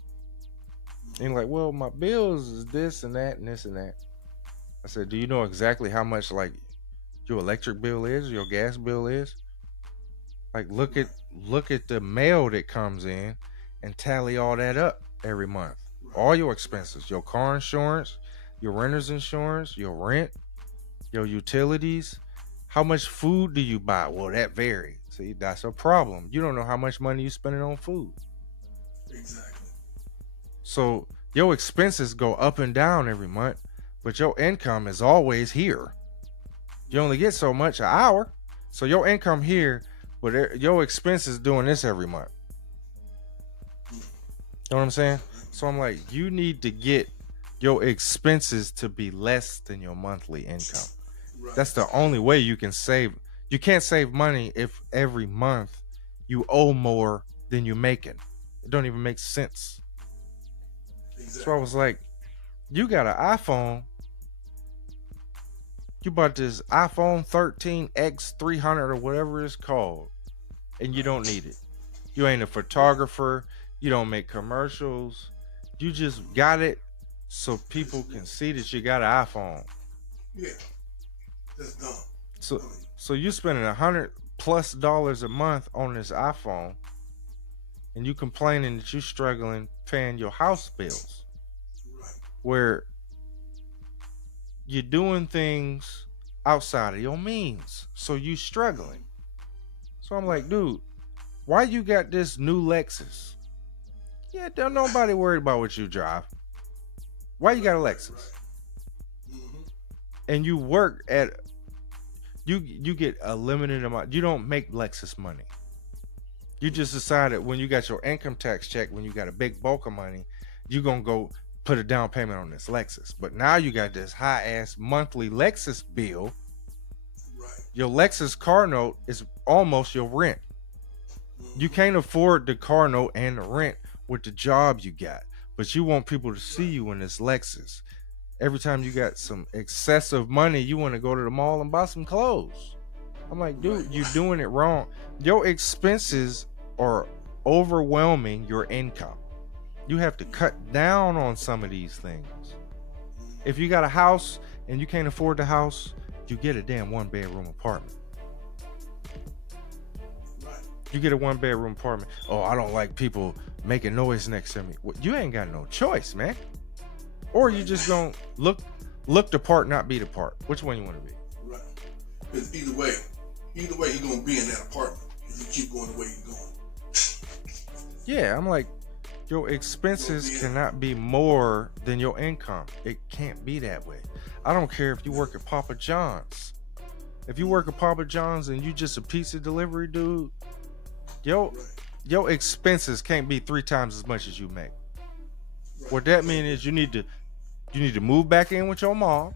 And he's like, "Well, my bills is this and that and this and that." I said, "Do you know exactly how much like your electric bill is, your gas bill is? Like look at the mail that comes in and tally all that up every month. All your expenses, your car insurance, your renter's insurance, your rent, your utilities. How much food do you buy?" Well, that varies. See, that's a problem. You don't know how much money you're spending on food. Exactly. So your expenses go up and down every month, but your income is always here. You only get so much an hour. So your income here, but your expenses doing this every month. You know what I'm saying? So I'm like, you need to get your expenses to be less than your monthly income. Right. That's the only way you can save. You can't save money if every month you owe more than you're making. It don't even make sense. Exactly. So I was like, you got an iPhone. You bought this iPhone 13X 300 or whatever it's called, and you don't need it. You ain't a photographer. You don't make commercials. You just got it so people can see that you got an iPhone. Yeah, that's dumb. So you spending $100+ a month on this iPhone, and you complaining that you struggling paying your house bills, right, where you're doing things outside of your means, so you struggling. So I'm like, dude, why you got this new Lexus? Yeah, don't nobody worried about what you drive. Why you got a Lexus? And you work at, you get a limited amount. You don't make Lexus money. You just decided when you got your income tax check, when you got a big bulk of money, you gonna go put a down payment on this Lexus. But now you got this high ass monthly Lexus bill. Right. Your Lexus car note is almost your rent. You can't afford the car note and the rent with the job you got, but you want people to see you in this Lexus. Every time you got some excessive money, you want to go to the mall and buy some clothes. I'm like, dude, you're doing it wrong. Your expenses are overwhelming your income. You have to cut down on some of these things. If you got a house and you can't afford the house, you get a damn 1-bedroom apartment. You get a 1-bedroom apartment. Oh, I don't like people making noise next to me. Well, you ain't got no choice, man. Or you just gonna look the part, not be the part. Which one you want to be? Right. Because either way, you're gonna be in that apartment if you keep going the way you're going. Yeah, I'm like, your expenses cannot be more than your income. It can't be that way. I don't care if you work at Papa John's. If you work at Papa John's and you just a pizza delivery dude, your expenses can't be 3 times as much as you make. What that means is you need to move back in with your mom.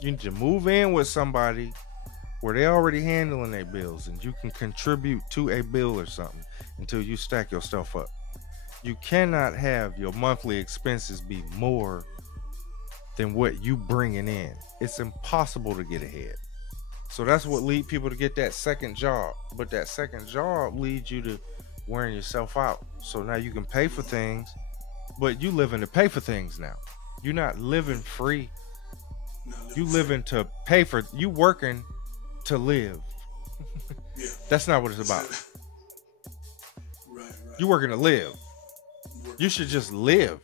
You need to move in with somebody where they're already handling their bills and you can contribute to a bill or something until you stack your stuff up. You cannot have your monthly expenses be more than what you bringing in. It's impossible to get ahead. So that's what leads people to get that second job. But that second job leads you to wearing yourself out. So now you can pay for things, but you living to pay for things now. You're not living free. You living to pay for. You working to live. Yeah. That's not what it's about. Right. You working to live. You should just live.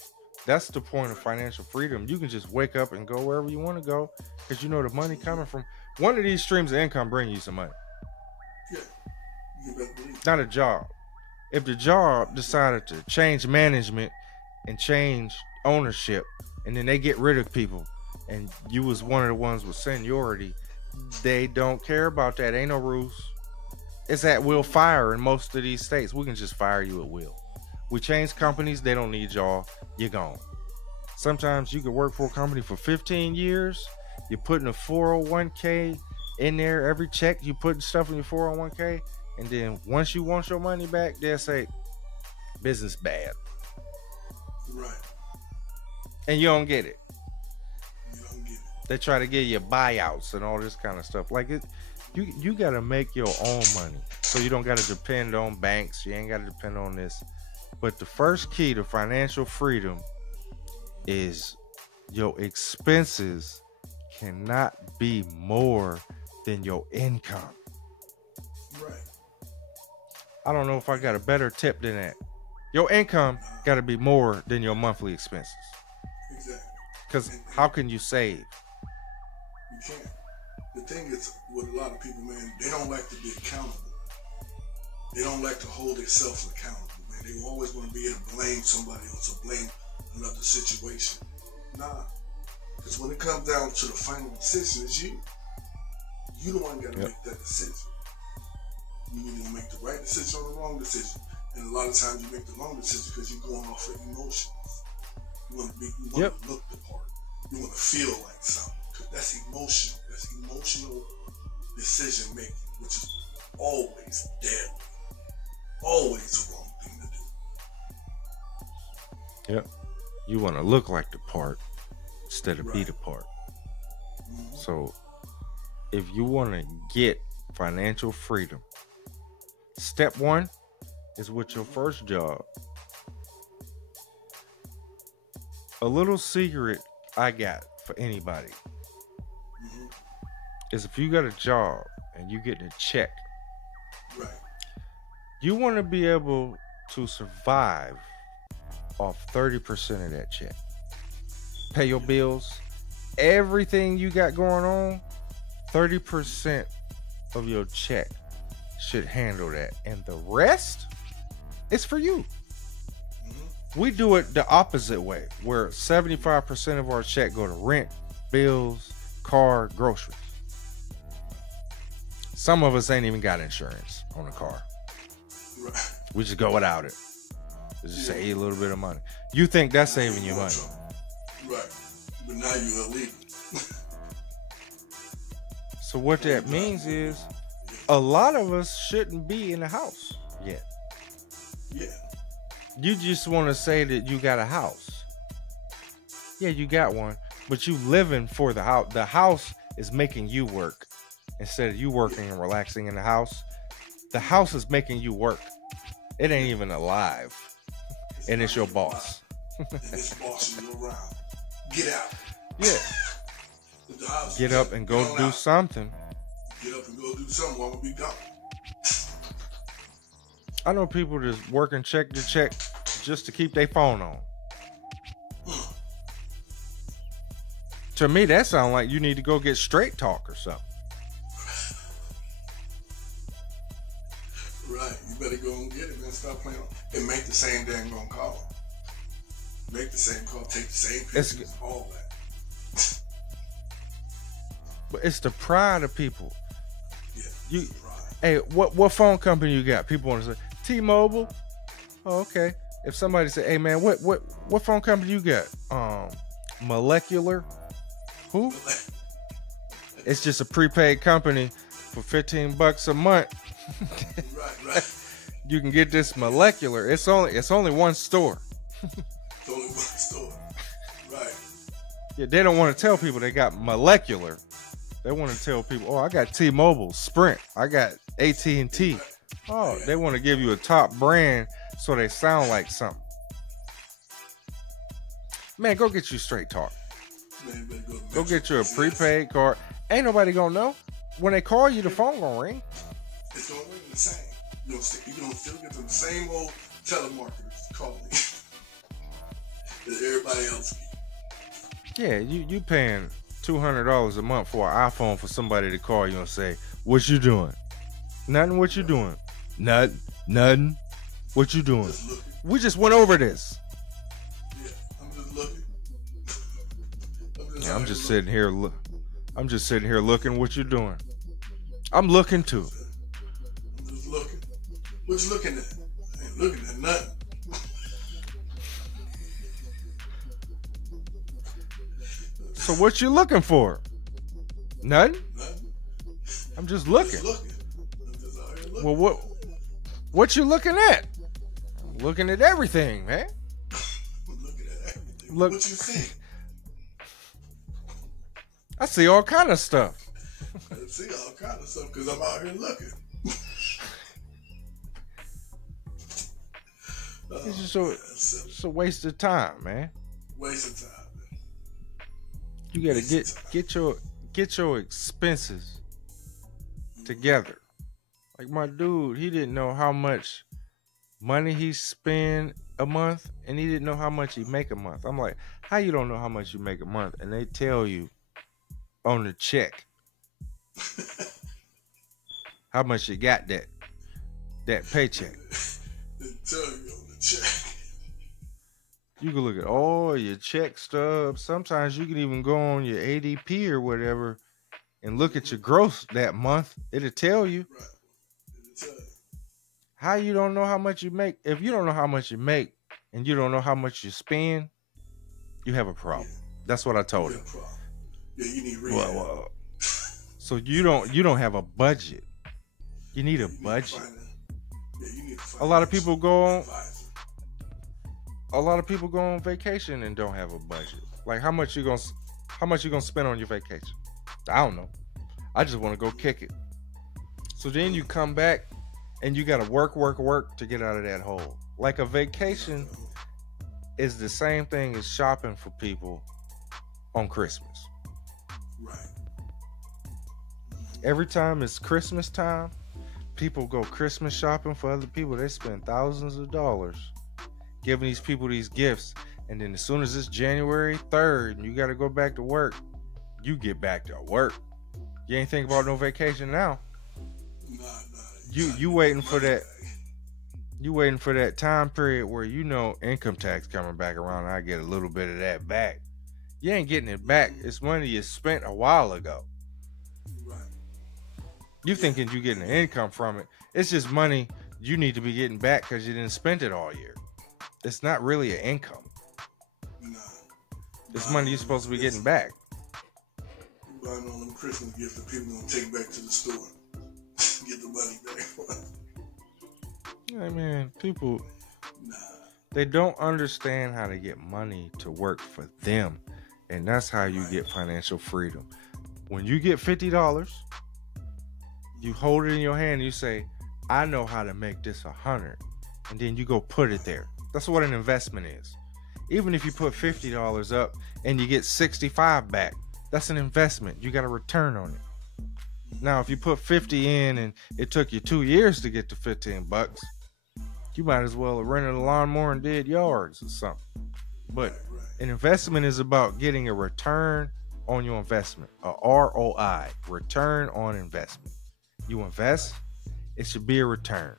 That's the point of financial freedom. You can just wake up and go wherever you want to go because you know the money coming from one of these streams of income bring you some money. Yeah. You better believe. Not a job. If the job decided to change management and change ownership, and then they get rid of people, and you was one of the ones with seniority, they don't care about that. Ain't no rules. It's at will fire in most of these states. We can just fire you at will. We change companies, they don't need y'all, you're gone. Sometimes you could work for a company for 15 years, you're putting a 401k in there, every check you putting stuff in your 401k, and then once you want your money back, they'll say, business bad. Right. And you don't get it. You don't get it. They try to give you buyouts and all this kind of stuff. Like it, you gotta make your own money. So you don't gotta depend on banks. You ain't gotta depend on this. But the first key to financial freedom is your expenses cannot be more than your income. Right. I don't know if I got a better tip than that. Your income got to be more than your monthly expenses. Exactly. Because how can you save? You can't. The thing is, with a lot of people, man, they don't like to be accountable. They don't like to hold themselves accountable, man. They always want to be able to blame somebody else or blame another situation. Nah. Because when it comes down to the final decision, it's you. You the one got to make that decision. You either make the right decision or the wrong decision. And a lot of times you make the wrong decision because you're going off of emotions. You want to look the part. You want to feel like something. That's emotional. That's emotional decision making, which is always deadly. Always the wrong thing to do. Yep. You want to look like the part instead of be the part. Mm-hmm. So if you want to get financial freedom, step one is with your first job. A little secret I got for anybody is if you got a job and you get a check, right, you want to be able to survive off 30% of that check. Pay your bills, everything you got going on, 30% of your check should handle that. And the rest is for you. We do it the opposite way, where 75% of our check go to rent, bills, car, groceries. Some of us ain't even got insurance on the car. Right. We just go without it. Just save a little bit of money. You think that's saving you money. Right. But now you're illegal. So what that means is a lot of us shouldn't be in the house yet. Yeah. You just want to say that you got a house. Yeah, you got one, but you living for the house. The house is making you work instead of you working and relaxing in the house. The house is making you work. It ain't even alive, and it's your boss. And it's bossing you around. Get out. Yeah. The house Get up and go do something. Get up and go do something while we be gone. I know people just working check to check just to keep their phone on. To me, that sounds like you need to go get straight talk or something. Right. You better go and get it, man. Stop playing and make the same dang on call. Make the same call. Take the same pictures. All that. But it's the pride of people. Yeah. Hey, what phone company you got? People want to say T-Mobile. Oh, okay. If somebody say, "Hey, man, what phone company you got?" Molecular. Who? It's just a prepaid company for $15 a month. Right. You can get this Molecular. It's only one store. It's only one store. Right. Yeah, they don't want to tell people they got Molecular. They want to tell people, "Oh, I got T-Mobile, Sprint, I got AT&T, Oh, they want to give you a top brand so they sound like something. Man, go get you straight talk. Man, better go get you a prepaid card. Ain't nobody gonna know. When they call you, the phone gonna ring. It's gonna ring the same. You're gonna still get the same old telemarketers calling that everybody else get. Yeah, you paying $200 a month for an iPhone for somebody to call you and say, "What you doing?" Nothing. What you doing? Nothing. What you doing? We just went over this. Yeah, I'm just looking. I'm just sitting here. I'm just sitting here looking. What you doing? I'm looking too. I'm just looking. What you looking at? I ain't looking at nothing. So what you looking for? Nothing? I'm just looking. I'm just out here looking. Well, what you looking at? I'm looking at everything, man. I'm looking at everything. Look, what you see? I see all kind of stuff. I see all kind of stuff because I'm out here looking. It's just a waste of time, man. Waste of time, man. You gotta get your expenses together. Like my dude, he didn't know how much money he spend a month, and he didn't know how much he make a month. I'm like, how you don't know how much you make a month? And they tell you on the check how much you got that paycheck. They tell you on the check. You can look at all your check stubs. Sometimes you can even go on your ADP or whatever and look at your gross that month. It'll tell you. Right. It'll tell you. How you don't know how much you make? If you don't know how much you make and you don't know how much you spend, you have a problem. Yeah. That's what I told him. Yeah, you need rehab. Well, so you don't have a budget. You need a budget. You need to find a lot of people go on vacation and don't have a budget. Like how much you gonna spend on your vacation? I don't know. I just want to go kick it. So then you come back and you gotta work to get out of that hole. Like a vacation is the same thing as shopping for people on Christmas. Right. Every time it's Christmas time, people go Christmas shopping for other people. They spend thousands of dollars giving these people these gifts. And then as soon as it's January 3rd and you got to go back to work, you get back to work. You ain't thinking about no vacation now. Nah. You waiting for that. You waiting for that time period where you know income tax coming back around and I get a little bit of that back. You ain't getting it back. It's money you spent a while ago. Right. You thinking you getting the income from it. It's just money you need to be getting back because you didn't spend it all year. It's not really an income. Nah. It's money you're supposed to be getting back. You buying all them Christmas gifts that people gonna take back to the store. Get the money back. Yeah, man, people, they don't understand how to get money to work for them. And that's how you get financial freedom. When you get $50, you hold it in your hand and you say, I know how to make this 100. And then you go put it there. That's what an investment is. Even if you put $50 up and you get 65 back, that's an investment. You got a return on it. Now, if you put 50 in and it took you 2 years to get to $15, you might as well have rented a lawnmower and did yards or something. But an investment is about getting a return on your investment, a ROI, return on investment. You invest, it should be a return.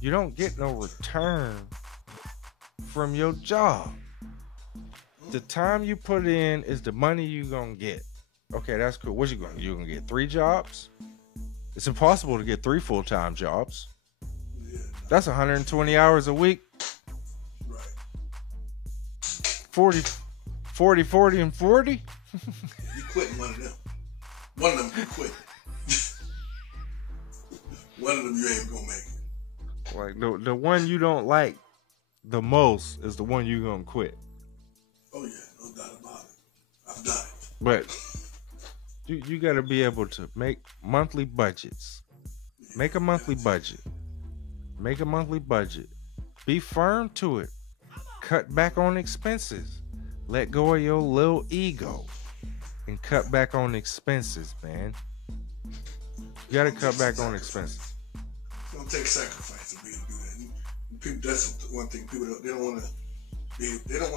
You don't get no return from your job. The time you put in is the money you gonna get. Okay, that's cool. What you gonna get 3 jobs? It's impossible to get 3 full-time jobs. That's 120 hours a week. Right. 40, and 40. You quitting one of them. One of them you quit. One of them you ain't gonna make it. Like the one you don't like the most is the one you gonna quit. Oh yeah, no doubt about it. I've done it. But you got to be able to make monthly budgets. Make a monthly budget. Make a monthly budget. Be firm to it. Cut back on expenses. Let go of your little ego and cut back on expenses, man. You gotta cut back on expenses. It's gonna take sacrifice to be able to do that. People, that's one thing. People they don't want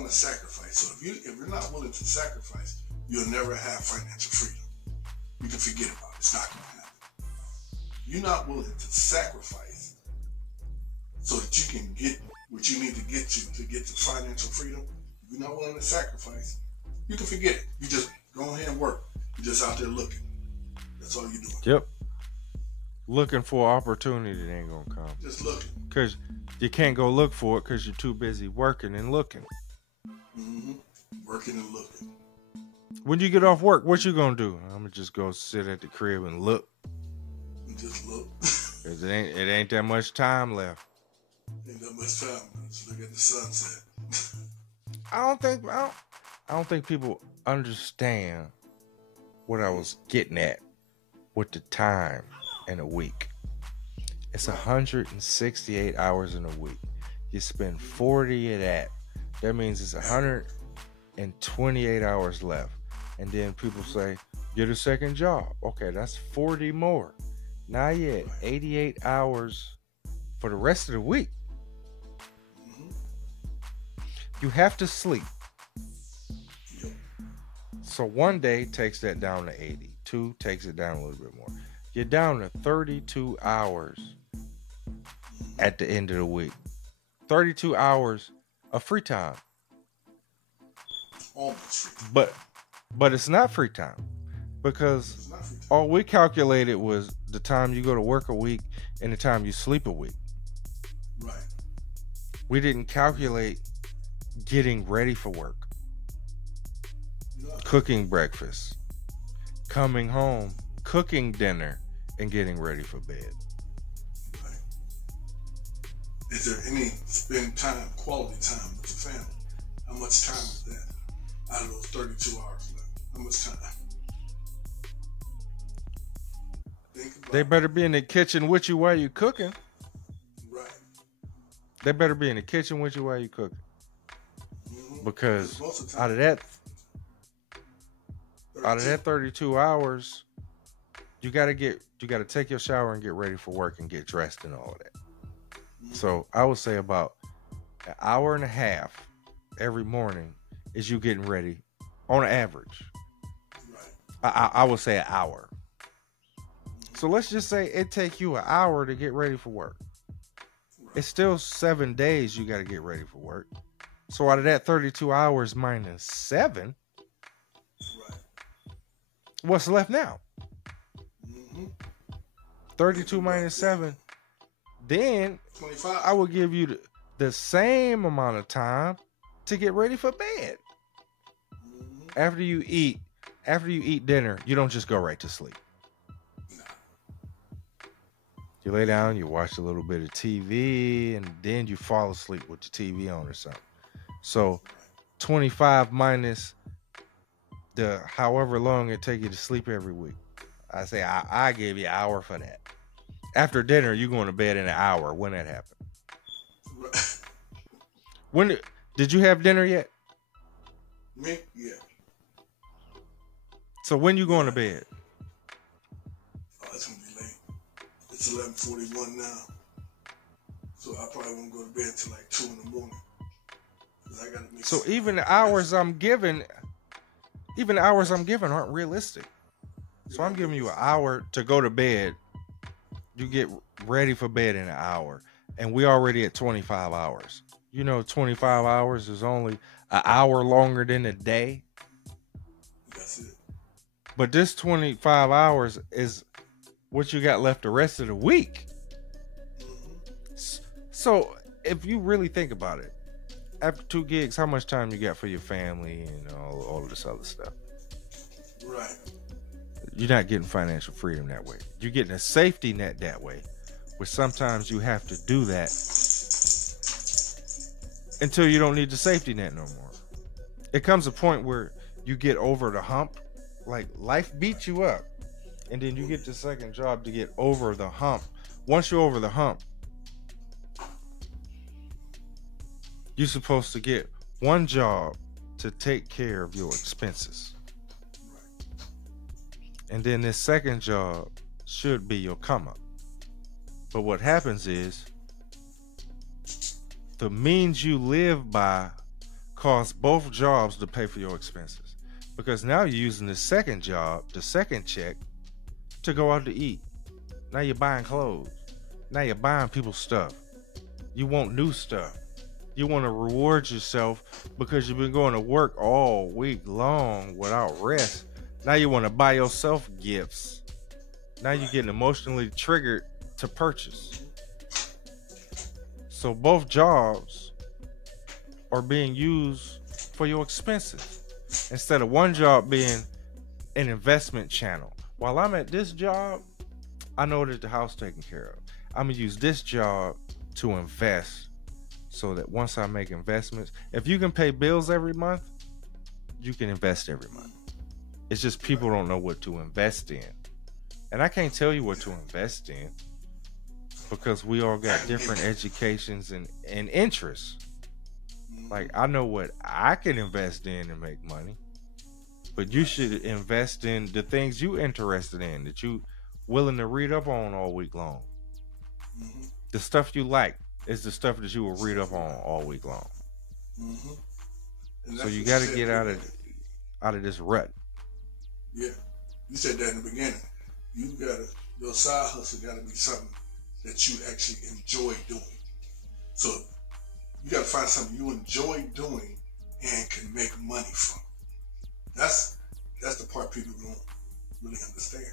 to sacrifice. So if you're not willing to sacrifice, you'll never have financial freedom. You can forget about it. It's not gonna happen. You're not willing to sacrifice so that you can get what you need to get to financial freedom. If you're not willing to sacrifice, you can forget it. You just go ahead and work. You're just out there looking. That's all you're doing. Yep. Looking for opportunity that ain't gonna come. Just looking. Because you can't go look for it because you're too busy working and looking. Mm-hmm. Working and looking. When you get off work, what you gonna do? I'm gonna just go sit at the crib and look. And just look. Cause it ain't that much time left. Ain't that much time. Just look at the sunset. I don't think people understand what I was getting at with the time in a week. It's 168 hours in a week. You spend 40 of that. That means it's 128 hours left. And then people say, get a second job. Okay, that's 40 more. Now you had 88 hours for the rest of the week. You have to sleep. So one day takes that down to 80. 2 takes it down a little bit more. You're down to 32 hours at the end of the week. 32 hours of free time. Almost free time. But it's not free time. Because all we calculated was the time you go to work a week and the time you sleep a week. Right. We didn't calculate getting ready for work. Cooking breakfast. Coming home. Cooking dinner. And getting ready for bed. Right. Is there any spend time, quality time with your family? How much time is that? Out of those 32 hours left. How much time? They better be in the kitchen with you while you're cooking. Right. They better be in the kitchen with you while you're cooking. Mm-hmm. Because out of that 32 hours, you gotta take your shower and get ready for work and get dressed and all of that. Mm-hmm. So I would say about an hour and a half every morning is you getting ready on average. Right. I would say an hour. Mm-hmm. So let's just say it take you an hour to get ready for work. Right. It's still 7 days you got to get ready for work. So out of that 32 hours minus 7, right, what's left now? 32 minus 7. Then 25. I will give you the same amount of time to get ready for bed. Mm-hmm. After you eat dinner, you don't just go right to sleep. No. You lay down, you watch a little bit of TV, and then you fall asleep with the TV on or something. So 25 minus the however long it take you to sleep every week. I say I gave you an hour for that. After dinner, you going to bed in an hour. When that happened? When did you have dinner yet? Me? Yeah. So when you going to bed? Oh, it's gonna be late. It's 11:41 now. So I probably won't go to bed till like 2 in the morning. I gotta make so even the hours I'm giving aren't realistic. So I'm giving you an hour to go to bed. You get ready for bed in an hour. And we already at 25 hours. You know, 25 hours is only an hour longer than a day. That's it. But this 25 hours is what you got left the rest of the week. Mm-hmm. So if you really think about it, after 2 gigs, how much time you got for your family and all of this other stuff? Right. You're not getting financial freedom that way. You're getting a safety net that way, where sometimes you have to do that until you don't need the safety net no more. It comes a point where you get over the hump, like life beats you up, and then you get the second job to get over the hump. Once you're over the hump, You're supposed to get one job to take care of your expenses. And then this second job should be your come up. But what happens is the means you live by cause both jobs to pay for your expenses. Because now you're using the second job, the second check, to go out to eat. Now you're buying clothes. Now you're buying people's stuff. You want new stuff. You want to reward yourself because you've been going to work all week long without rest. Now you want to buy yourself gifts. Now you're getting emotionally triggered to purchase. So both jobs are being used for your expenses instead of one job being an investment channel. While I'm at this job, I know that the house taken care of. I'm gonna use this job to invest so that once I make investments, if you can pay bills every month, you can invest every month. It's just people don't know what to invest in. And I can't tell you what to invest in because we all got different educations and interests. Like, I know what I can invest in and make money, but you should invest in the things you interested in, that you willing to read up on all week long. The stuff you like is the stuff that you will read up on all week long. So you got to get out of this rut. Yeah, you said that in the beginning. Your side hustle got to be something that you actually enjoy doing. So you got to find something you enjoy doing and can make money from. That's the part people don't really understand.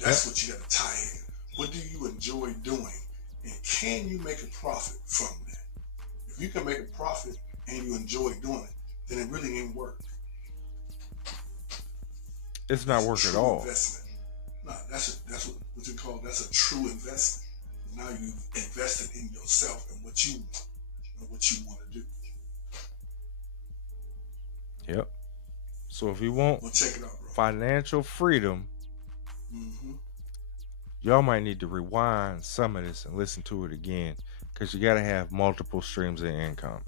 That's what you got to tie in. What do you enjoy doing, and can you make a profit from that? If you can make a profit and you enjoy doing it, then it really ain't work. It's not work at all. Investment. No, that's what you call. That's a true investment. Now you've invested in yourself and what you want and what you want to do. Yep. So if you want financial freedom, y'all might need to rewind some of this and listen to it again, because you got to have multiple streams of income.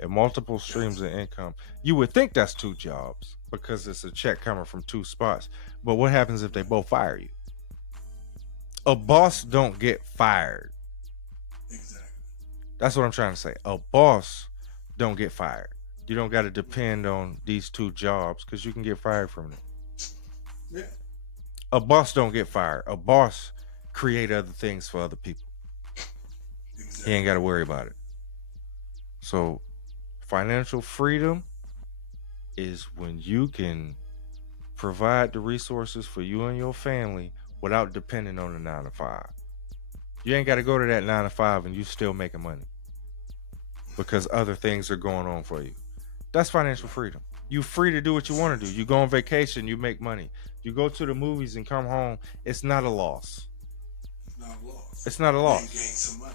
And multiple streams of income, you would think that's two jobs because it's a check coming from two spots. But what happens if they both fire you? A boss don't get fired. Exactly. That's what I'm trying to say. A boss don't get fired. You don't got to depend on these two jobs because you can get fired from them. Yeah. A boss don't get fired. A boss create other things for other people. Exactly. He ain't got to worry about it. So financial freedom is when you can provide the resources for you and your family without depending on the 9 to 5. You ain't got to go to that 9 to 5 and you still making money because other things are going on for you. That's financial freedom. You free to do what you want to do. You go on vacation, you make money. You go to the movies and come home. It's not a loss. It's not a loss. It's not a loss. You gain some money.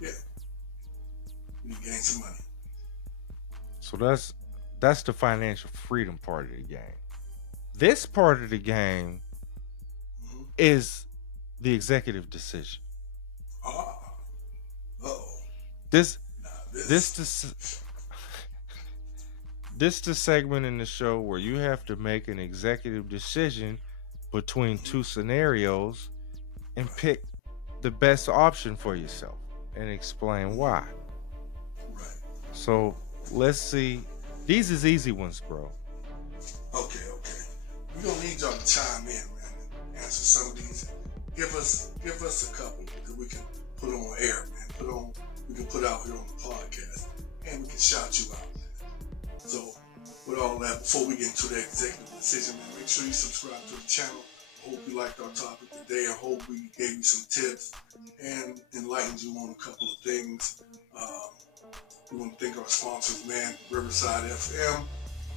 Yeah. You gain some money. So that's the financial freedom part of the game. This part of the game is the executive decision. This the segment in the show where you have to make an executive decision between two scenarios and pick the best option for yourself and explain why. Right. So let's see. These is easy ones, bro. Okay. We're gonna need y'all to chime in, man, and answer some of these. Give us a couple that we can put on air, man. We can put out here on the podcast, and we can shout you out, man. So with all that, before we get into the executive decision, man, make sure you subscribe to the channel. I hope you liked our topic today. I hope we gave you some tips and enlightened you on a couple of things. We want to thank our sponsors, man. Riverside FM,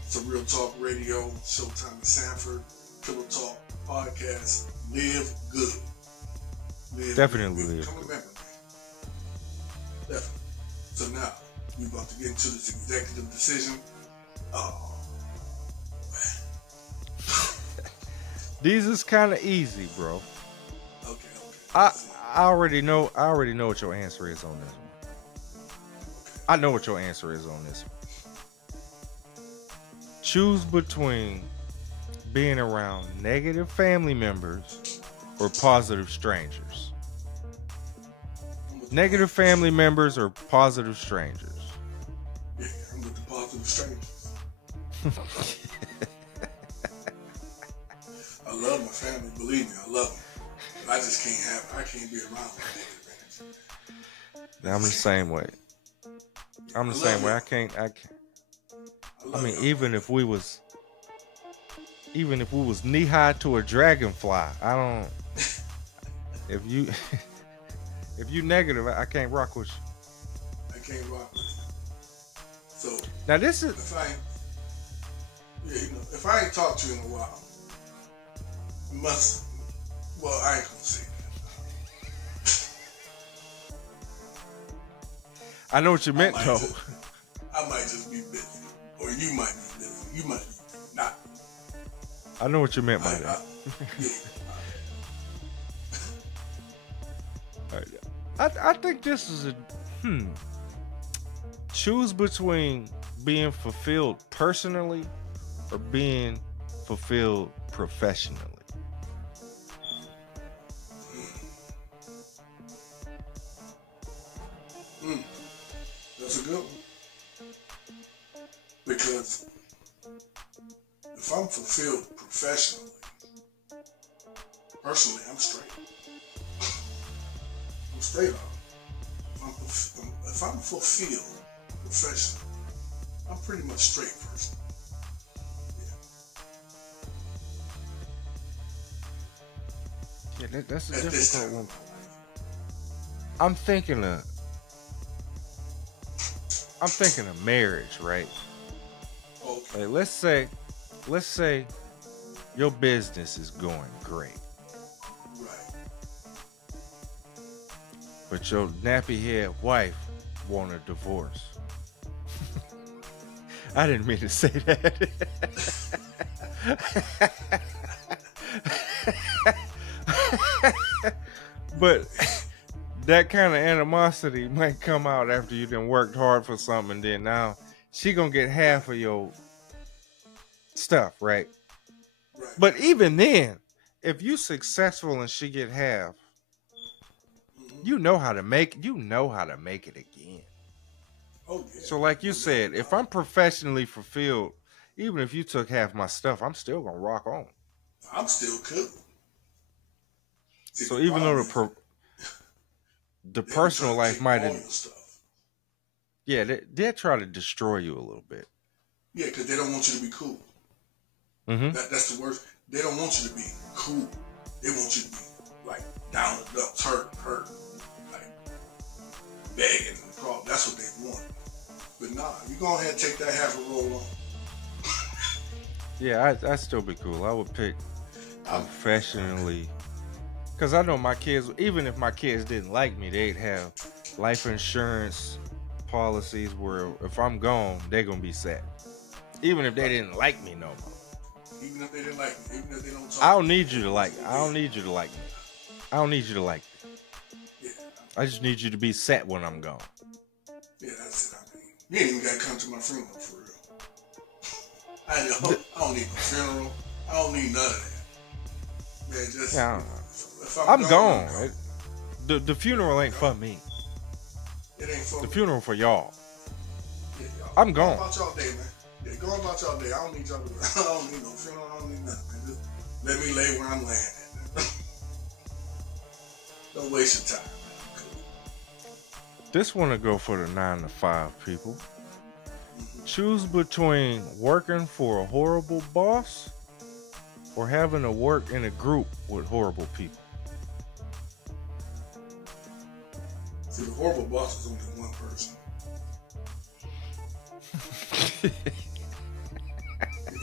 it's a Real Talk Radio, Showtime in Sanford, Pillow Talk Podcast. Live good. Definitely live. Become a member, man. Definitely. So now, we're about to get into this executive decision. Oh, man. These is kind of easy, bro. Okay. I already know what your answer is on this one. I know what your answer is on this one. Choose between being around negative family members or positive strangers. Negative family members or positive strangers. Yeah, I'm with the positive strangers. I love my family, believe me, I love them. But I just I can't be around negative energy. I'm the same way. I'm the same way. I can't. I mean, even if we was knee high to a dragonfly, I don't. If you negative, I can't rock with you. I can't rock with you. So now this is. If I ain't talked to you in a while, I ain't gonna say that. I know what you meant, though. I might just be busy, or you might be busy. You might be not. I know what you meant by that. I think this is a choose between being fulfilled personally or being fulfilled professionally. That's a good one. Because if I'm fulfilled professionally, personally, I'm straight. I'm straight up. If I'm fulfilled professionally, I'm pretty much straight personally. Yeah, that's a difficult one. I'm thinking of marriage, right? Okay. Like, let's say your business is going great. Right. But your nappy head wife want a divorce. I didn't mean to say that. But that kind of animosity might come out after you done worked hard for something, and then now she gonna get half of your stuff, right? But even then, if you successful and she get half, you know how to make it again. Oh, yeah. So like you said, if I'm professionally fulfilled, even if you took half my stuff, I'm still gonna rock on. I'm still cool. So even though the personal life might have, yeah, they'll try to destroy you a little bit. Yeah, because they don't want you to be cool. Mm-hmm. That's the worst. They don't want you to be cool. They want you to be like down the dumps, hurt, like begging and crawling. That's what they want. But nah, you go ahead and take that half a roll on. Yeah, I'd still be cool. I would pick professionally. Because I know my kids, even if my kids didn't like me, they'd have life insurance policies where if I'm gone, they're going to be sad. Even if they didn't like me no more. Even if they didn't like me, even if they don't talk. I don't need you to like me. I don't need you to like me. I don't need you to like me. Yeah. I just need you to be sad when I'm gone. Yeah, that's it. I mean, you ain't even got to come to my funeral for real. I don't need no funeral. I don't need none of that. Man, just... Yeah, if I'm gone. The funeral ain't for me. It ain't for the me. funeral for y'all. Yeah, y'all. I'm gone. Go about y'all day, man. Yeah, go about y'all day. I don't need y'all to... I don't need no funeral. I don't need nothing, man. Just let me lay where I'm laying at. Don't waste your time, man. Cool. This one to go for the 9 to 5 people. Choose between working for a horrible boss or having to work in a group with horrible people. See, the horrible boss is only one person.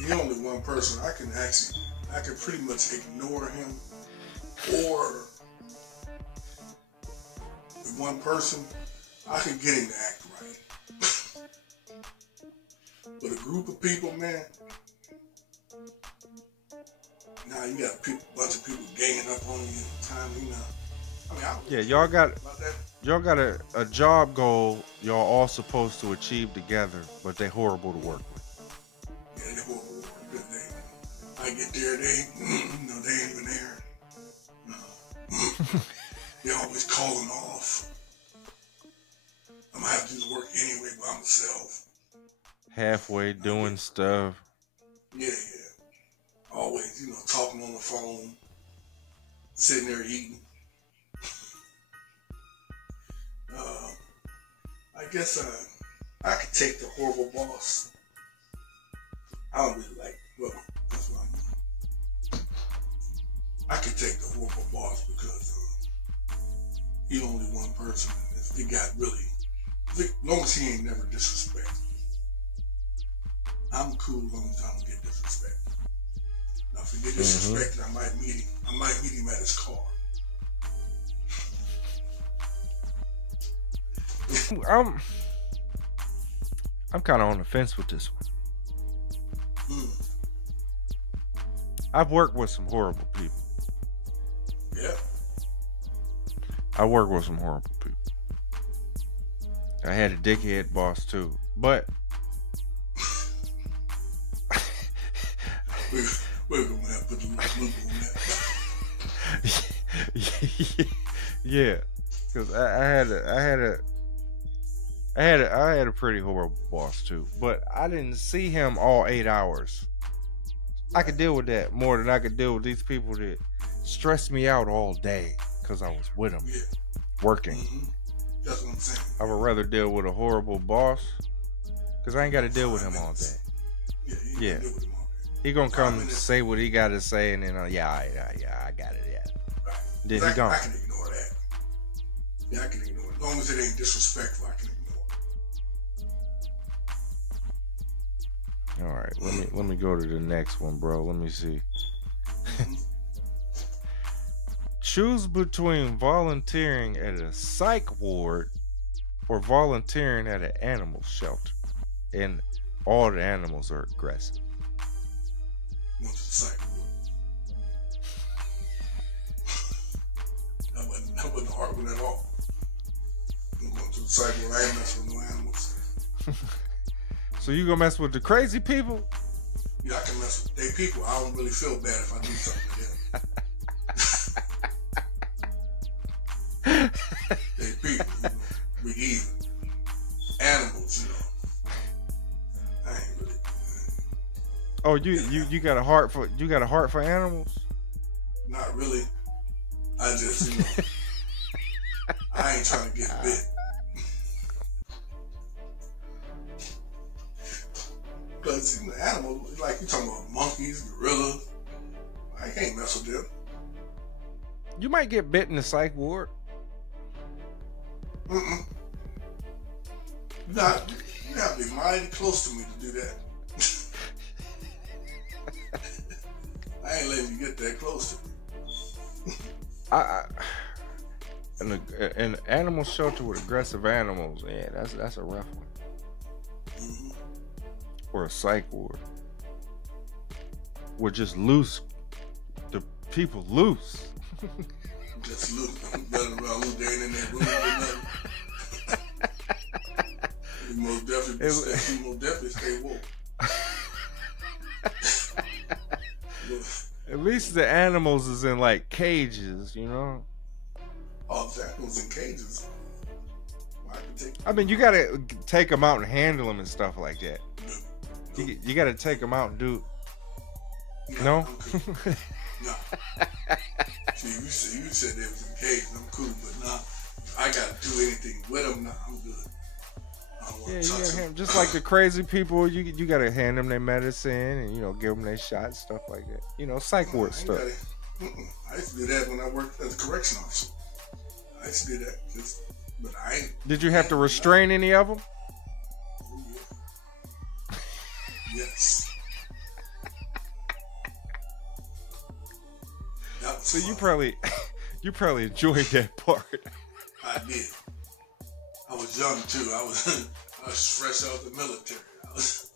He's only one person. I can pretty much ignore him, or the one person, I can get him to act right. But a group of people, man, now you got a bunch of people ganging up on you time, I mean, I don't Yeah, really care about that. y'all got a job goal y'all all supposed to achieve together, but they horrible to work with. Yeah, they horrible. Good thing. I get there, they, no, they ain't even there. No. They always calling off. I'm gonna have to do the work anyway by myself. Halfway doing stuff. Yeah. Always, talking on the phone, sitting there eating. I guess I could take the horrible boss. I don't really like. Well, that's what I could take the horrible boss because he's only one person. If he got really, as long as he ain't never disrespected, I'm cool as long as I don't get disrespected. Now, if he get disrespected, I might meet him at his car. I'm kind of on the fence with this one. I've worked with some horrible people. Yeah. I worked with some horrible people. I had a dickhead boss too, but we're gonna have to put the loop on that. Yeah, because I had a pretty horrible boss too, but I didn't see him all 8 hours. I could deal with that more than I could deal with these people that stress me out all day because I was with them working. That's what I'm saying. I would rather deal with a horrible boss because I ain't got to deal with him all day. Yeah. Deal with him all day. He gonna come say what he got to say, and then I got it. Yeah. Right. Then he gone. I can ignore that. Yeah, I can ignore it. As long as it ain't disrespectful, I can ignore it. All right, let me go to the next one, bro. Let me see. Choose between volunteering at a psych ward or volunteering at an animal shelter, and all the animals are aggressive. Went to the psych ward. That wasn't a hard one at all. I'm going to the psych ward. I ain't messing with no animals. So you gonna mess with the crazy people? Yeah, I can mess with they people. I don't really feel bad if I do something to them. They people, we even. Animals, I ain't really. Oh, you got a heart for animals? Not really. I just I ain't trying to get bit. Because animals, like you talking about monkeys, gorillas, I can't mess with them. You might get bit in the psych ward. You gotta be mighty close to me to do that. I ain't letting you get that close to me. An animal shelter with aggressive animals, yeah, that's a rough one. Or a psych ward. We're just loose. The people loose. Just loose. I'm running around loose. They ain't in that room or nothing. You most definitely stay woke. At least the animals is in like cages, Oh, the animals in cages. I mean, you gotta take them out and handle them and stuff like that. You gotta take them out and do. No. No. See, you said they was in cage. I'm cool, but nah, I gotta do anything with them. Nah, I'm good. I don't want to touch them. Just like the crazy people, you gotta hand them their medicine and give them their shots, stuff like that. Psych ward stuff. I used to do that when I worked as a correction officer. I used to do that, but I ain't. Did you have to restrain any of them? Oh yeah. Yes. So you probably enjoyed that part. I did. I was young too. I was fresh out the military. I was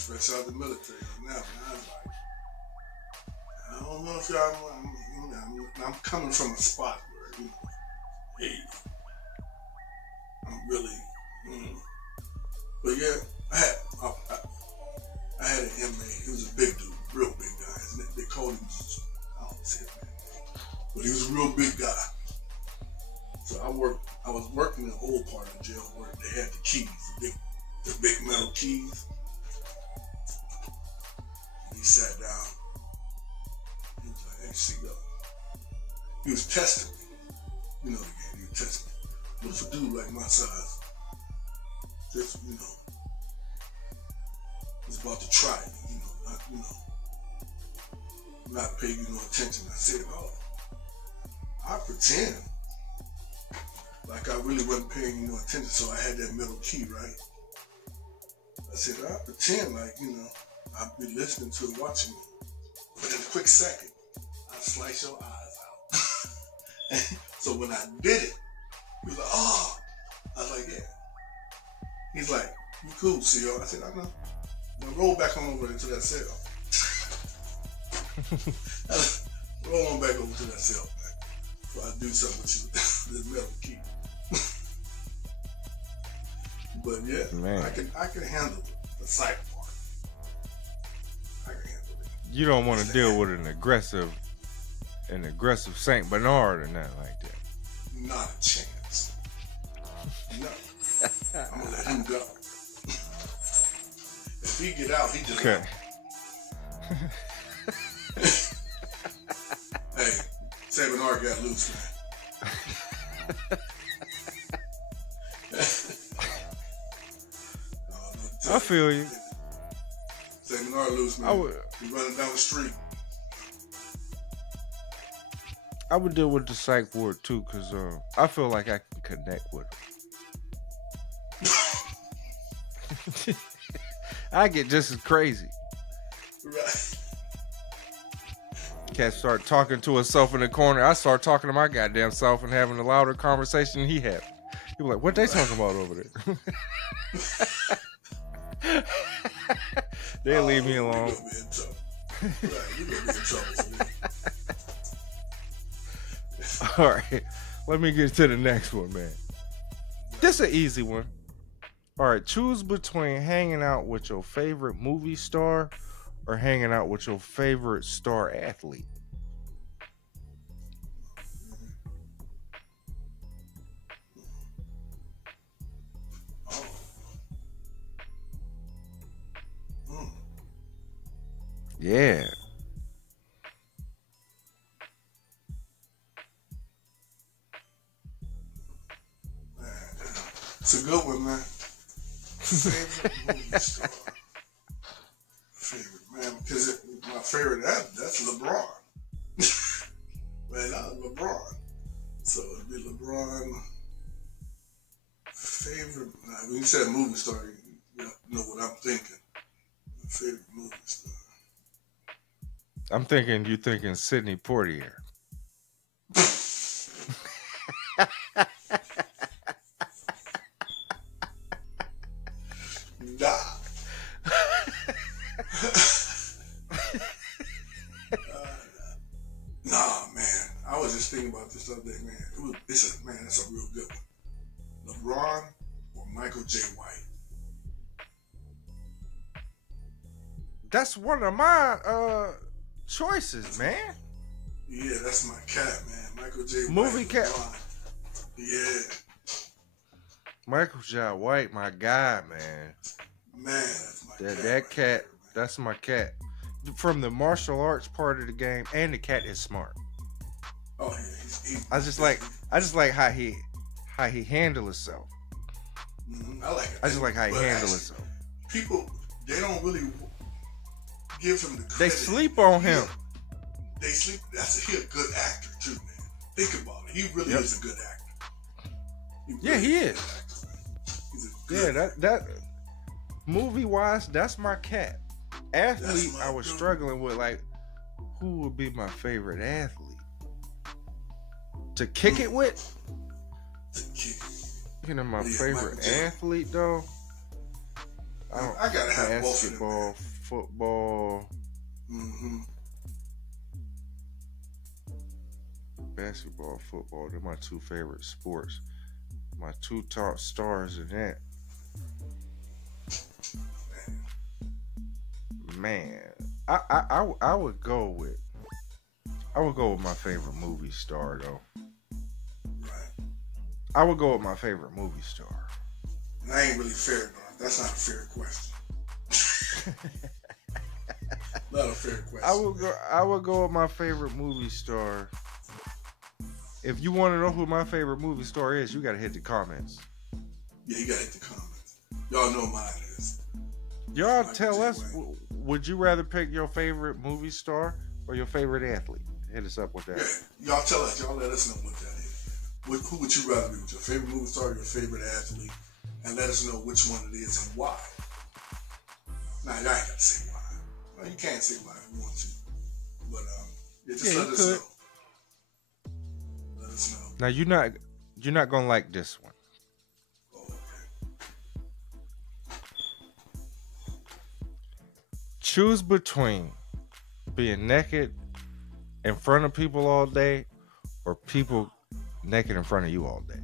fresh out the military. Now I was like, I don't know if I'm coming from a spot where, hey, I'm really, but yeah, I had an inmate. He was a big dude, real big guy. They called him, I don't say it, man, but he was a real big guy. So I was working in the old part of the jail where they had the keys, the big metal keys. And he sat down. He was like, hey, see, he was testing me. You know the game, he was testing me. What if a dude like my size just, was about to try me, not pay you no attention. I said, I pretend like I really wasn't paying you no attention, so I had that middle key, right? I said, I pretend like, I'd be listening to it, watching it. But in a quick second, I slice your eyes out. And so when I did it, he was like, oh. I was like, yeah. He's like, you cool, CO? I said, I know. Now roll back on over to that cell. Roll on back over to that cell, man. Before I do something with you with this metal key. But yeah, man. I can handle the psych part. I can handle it. You don't want to deal with an aggressive Saint Bernard or nothing like that. Not a chance. No. I'm gonna let him go. If he get out, he just okay. Hey, Saint Bernard got loose, man. I feel you. Saint Bernard loose, man. He's running down the street. I would deal with the psych ward too, because I feel like I can connect with him. I get just as crazy. Right. Cat start talking to herself in the corner. I start talking to my goddamn self and having a louder conversation he had. He was like, what they talking about over there? They'll leave me alone. You're gonna be in trouble. Right, you're gonna be in trouble for that. All right, let me get to the next one, man. This is an easy one. All right, choose between hanging out with your favorite movie star or hanging out with your favorite star athlete. Yeah. It's a good one, man. Favorite movie star. Favorite, man, because my favorite that's LeBron. Man, LeBron. So it'd be LeBron. Favorite. Now, when you said movie star, you know what I'm thinking. My favorite movie star. I'm thinking you're thinking Sidney Poitier. Nah. Nah, man. I was just thinking about this other day, man. That's a real good one. LeBron or Michael J. White? That's one of my choices, man. Yeah, that's my cat, man. Michael J. White. Movie cat. Yeah. Michael J. White, my guy, man. Man, that's my cat. That cat, that's my cat. From the martial arts part of the game, and the cat is smart. Oh yeah, I just like how he handle himself. I like it. I just like how he handle himself. People, they don't really give him the credit. They sleep on him. They sleep. He a good actor too, man. Think about it. He really is a good actor. He is. Actor, he's a good that movie wise, that's my cat. Athlete, I was struggling with, like, who would be my favorite athlete to kick it with? You know, my favorite athlete though. I gotta have basketball, both of them, football. basketball, football. They're my two favorite sports. My two top stars in that. Man, I would go with my favorite movie star though. Right. I would go with my favorite movie star. And I ain't really fair, though. That's not a fair question. Not a fair question. I would go with my favorite movie star. If you want to know who my favorite movie star is, you gotta hit the comments. Yeah, you gotta hit the comments. Y'all know mine is. Y'all tell us, would you rather pick your favorite movie star or your favorite athlete? Hit us up with that. Yeah, y'all tell us. Y'all let us know what that is. Who would you rather be with, your favorite movie star or your favorite athlete? And let us know which one it is and why. Now, y'all ain't got to say why. Well, you can't say why if you want to. But just let us know. Let us know. Now, you're not going to like this one. Oh, okay. Choose between being naked in front of people all day or people naked in front of you all day.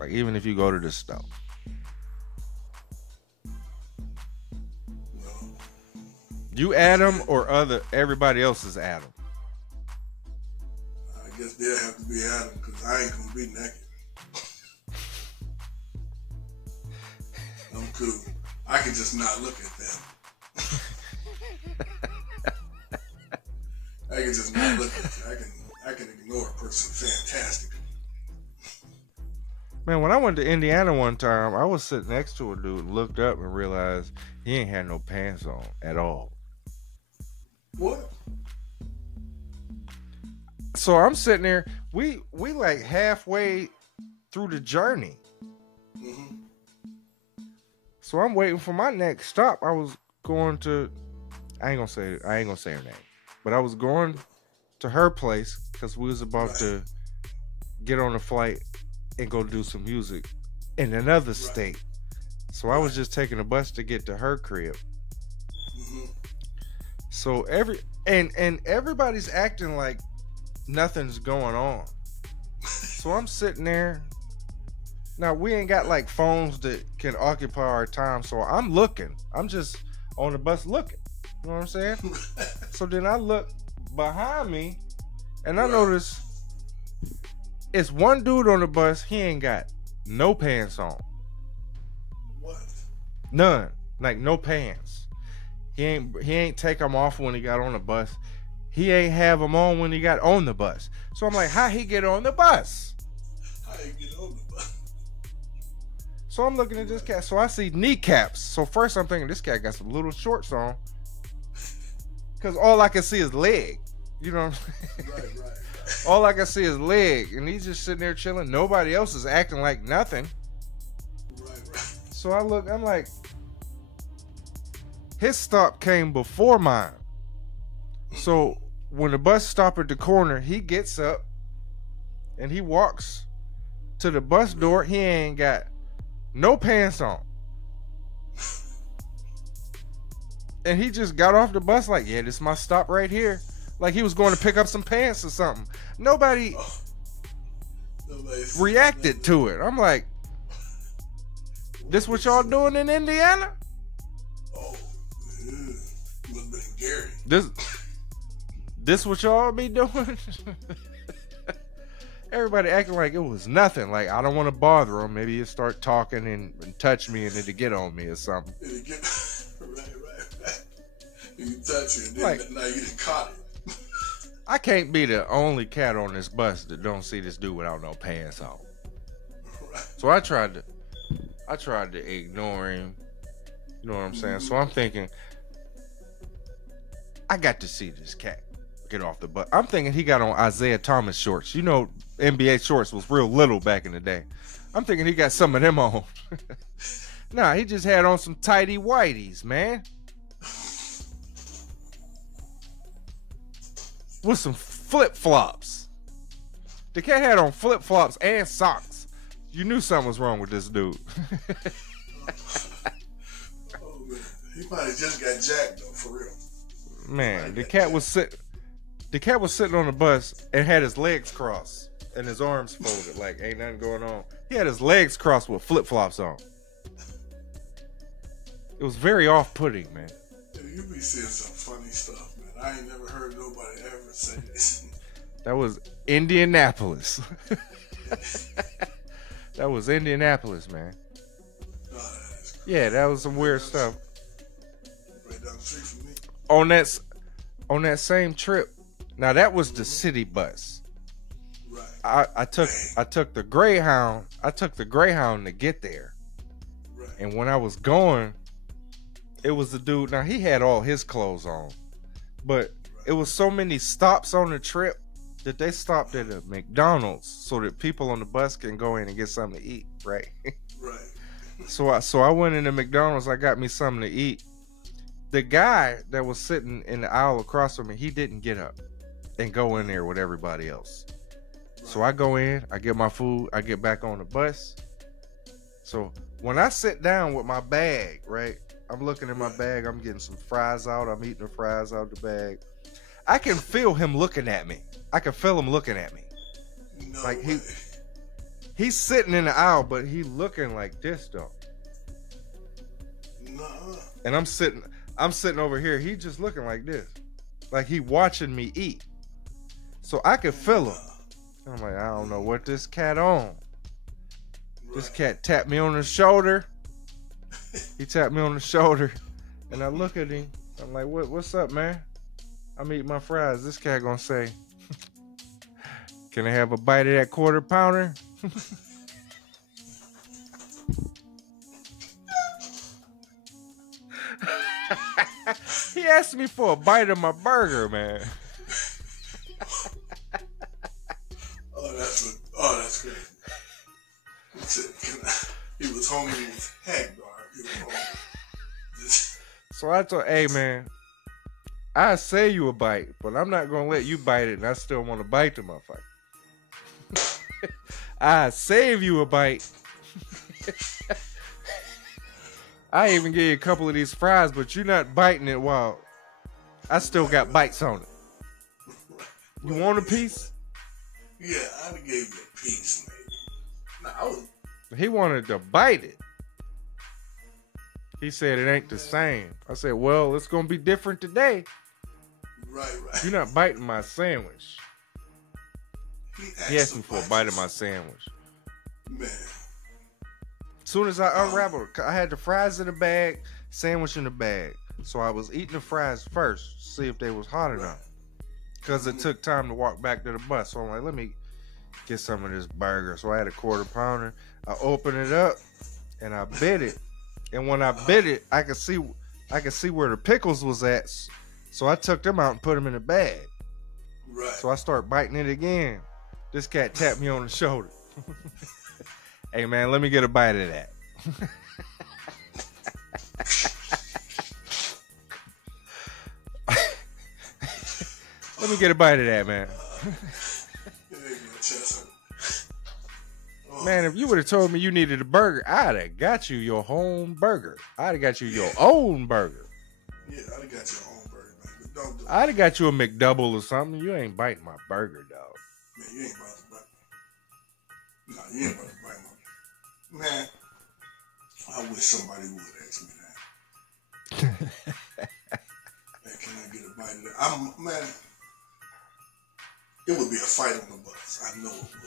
Like, even if you go to the store. You Adam or everybody else is Adam? I guess they'll have to be Adam because I ain't going to be naked. I'm cool. I can just not look at them. I can just not look at you. I can ignore a person fantastically. Man, when I went to Indiana one time, I was sitting next to a dude, looked up and realized he ain't had no pants on at all. What? So I'm sitting there. We like halfway through the journey. Mm-hmm. So I'm waiting for my next stop. I was going to. I ain't gonna say her name, but I was going to her place because we was about to get on a flight and go do some music in another state. So I was just taking a bus to get to her crib. Mm-hmm. So everybody's acting like nothing's going on. So I'm sitting there. Now we ain't got like phones that can occupy our time. So I'm looking. I'm just on the bus looking. You know what I'm saying? So then I look behind me and I notice it's one dude on the bus. He ain't got no pants on. What? None. Like no pants. He ain't take them off when he got on the bus. He ain't have them on when he got on the bus. So I'm like, how he get on the bus? How he get on the bus? So I'm looking at this cat. So I see kneecaps. So first I'm thinking this cat got some little shorts on. Because all I can see is leg. You know what I'm saying? Right. All I can see is leg. And he's just sitting there chilling. Nobody else is acting like nothing. Right. So I look, I'm like, his stop came before mine. So when the bus stopped at the corner, he gets up and he walks to the bus door. He ain't got no pants on. And he just got off the bus like, yeah, this is my stop right here. Like he was going to pick up some pants or something. Nobody reacted to it. I'm like, this what y'all doing in Indiana? Oh, must have been Gary. This what y'all be doing? Everybody acting like it was nothing. Like, I don't want to bother him. Maybe he'll start talking and touch me and then to get on me or something. Right. You touch it, and then like, now you done caught it. I can't be the only cat on this bus that don't see this dude without no pants on. Right. So I tried to ignore him. You know what I'm saying? So I'm thinking, I got to see this cat get off the bus. I'm thinking he got on Isaiah Thomas shorts. You know, NBA shorts was real little back in the day. I'm thinking he got some of them on. Nah, he just had on some tighty whities, man. With some flip-flops. The cat had on flip-flops and socks. You knew something was wrong with this dude. Oh, man. He probably just got jacked, though, for real. Man, the cat was sitting The cat was sitting on the bus and had his legs crossed and his arms folded, like ain't nothing going on. He had his legs crossed with flip-flops on. It was very off-putting, man. You be seeing some funny stuff, man. I ain't never heard nobody ever say this. That was Indianapolis. That was Indianapolis, man. Yeah, that was some weird stuff. Right down the street from me. On that same trip. Now that was the city bus. Right. I took the Greyhound. I took the Greyhound to get there. Right. And when I was going, it was the dude. Now he had all his clothes on, but it was so many stops on the trip that they stopped at a McDonald's so that people on the bus can go in and get something to eat. Right. Right. So I went into McDonald's. I got me something to eat. The guy that was sitting in the aisle across from me, he didn't get up and go in there with everybody else. So I go in, I get my food, I get back on the bus. So when I sit down with my bag, right, I'm looking at my bag, I'm getting some fries out, I'm eating the fries out the bag. I can feel him looking at me. I can feel him looking at me. No like way. he's sitting in the aisle, but he looking like this though. Nuh-uh. And I'm sitting over here, he just looking like this. Like he watching me eat. So I could feel him. I'm like, I don't know what this cat on. This cat tapped me on the shoulder. He tapped me on the shoulder. And I look at him. I'm like, what's up, man? I'm eating my fries. This cat gonna say, can I have a bite of that quarter pounder? He asked me for a bite of my burger, man. That's great. He was home and he was heck, dog. He was home. So I told, hey, man, I say you a bite, but I'm not gonna let you bite it, and I still want to bite the motherfucker. I save you a bite. I even gave you a couple of these fries, but you're not biting it while I still got bites on it. You want a piece? Yeah, I gave you a piece, man. He wanted to bite it. He said it ain't the same. I said, well, it's gonna be different today. Right. You're not biting my sandwich. He asked me for a bite of my sandwich. Man. As soon as I unraveled, I had the fries in the bag, sandwich in the bag. So I was eating the fries first, to see if they was hot enough. Because it took time to walk back to the bus. So I'm like, let me get some of this burger. So I had a quarter pounder. I opened it up and I bit it. And when I bit it, I could see where the pickles was at. So I took them out and put them in the bag. Right. So I start biting it again. This cat tapped me on the shoulder. Hey, man, let me get a bite of that. Let me get a bite of that, man. Man, if you would have told me you needed a burger, I'd have got you your home burger. I'd have got you your own burger. Yeah, I'd have got your own burger, man. But don't do it. I'd have got you a McDouble or something. You ain't biting my burger, dog. Man, you ain't about to bite me. No, you ain't about to bite me. Man, I wish somebody would ask me that. Man, can I get a bite of that? Man, it would be a fight on the bus. I know it would be.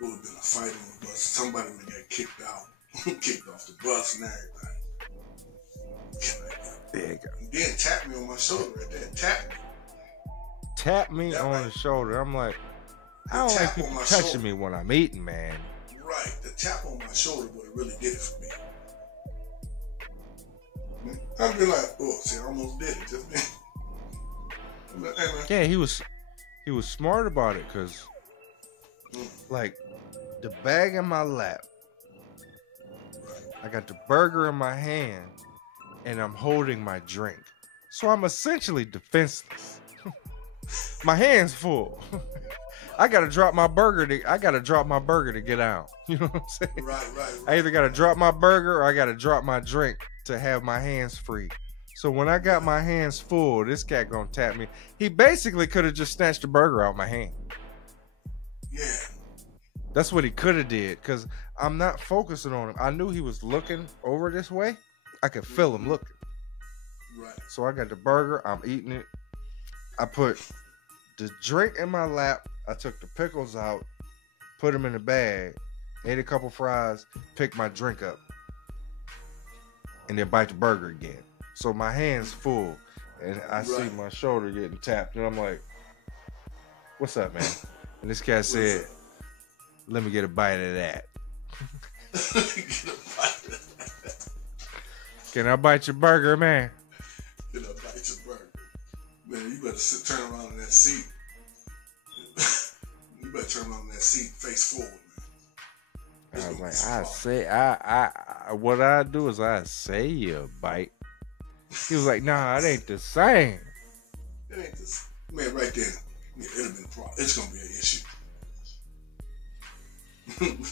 It would have been a fight on the bus. Somebody would have got kicked out, kicked off the bus and everything. Can I get There you go. And then tap me on my shoulder right there. Tap me. Tap me on the shoulder. I'm like, I don't like people touching me when I'm eating, man. Right. The tap on my shoulder would have really did it for me. I'd be like, oh, see, I almost did it just then. Like, hey, man. Yeah, he was smart about it, because like the bag in my lap, I got the burger in my hand, and I'm holding my drink. So I'm essentially defenseless. My hand's full. I gotta drop my burger to get out. You know what I'm saying? Right. I either gotta drop my burger or I gotta drop my drink to have my hands free. So when I got my hands full, this cat gonna tap me. He basically could have just snatched the burger out my hand. Yeah. That's what he could have did, because I'm not focusing on him. I knew he was looking over this way. I could feel him looking. Right. So I got the burger. I'm eating it. I put the drink in my lap. I took the pickles out, put them in the bag, ate a couple fries, picked my drink up, and then bite the burger again. So my hand's full, and I see my shoulder getting tapped, and I'm like, "What's up, man?" And this cat said, "Let me get a bite of that." Can I bite your burger, man? Can I bite your burger? Man, you better turn around in that seat. You better turn around in that seat, face forward, man. I was like, what I do is I say you a bite. He was like, nah, it ain't the same. It ain't the same. Man, right there, it'll be a problem. It's going to be an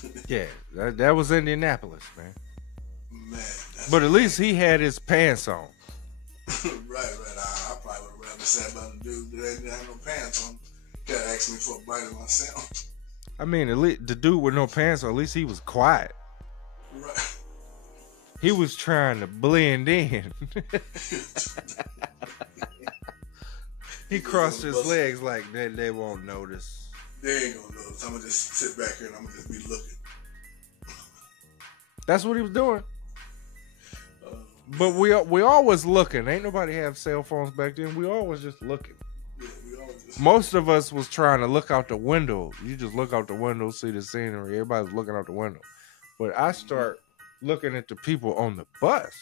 issue. Yeah, that was Indianapolis, man. Man. But at least he had his pants on. Right. I probably would have rather sat by the dude that didn't have no pants on. Got asked me for a bite of myself. I mean, at least the dude with no pants on, at least he was quiet. Right. He was trying to blend in. He crossed his legs like they won't notice. They ain't gonna notice. I'm gonna just sit back here and I'm gonna just be looking. That's what he was doing. But we always looking. Ain't nobody have cell phones back then. We always just looking. Yeah, we always just Most of us was trying to look out the window. You just look out the window, see the scenery. Everybody's looking out the window. But I start looking at the people on the bus,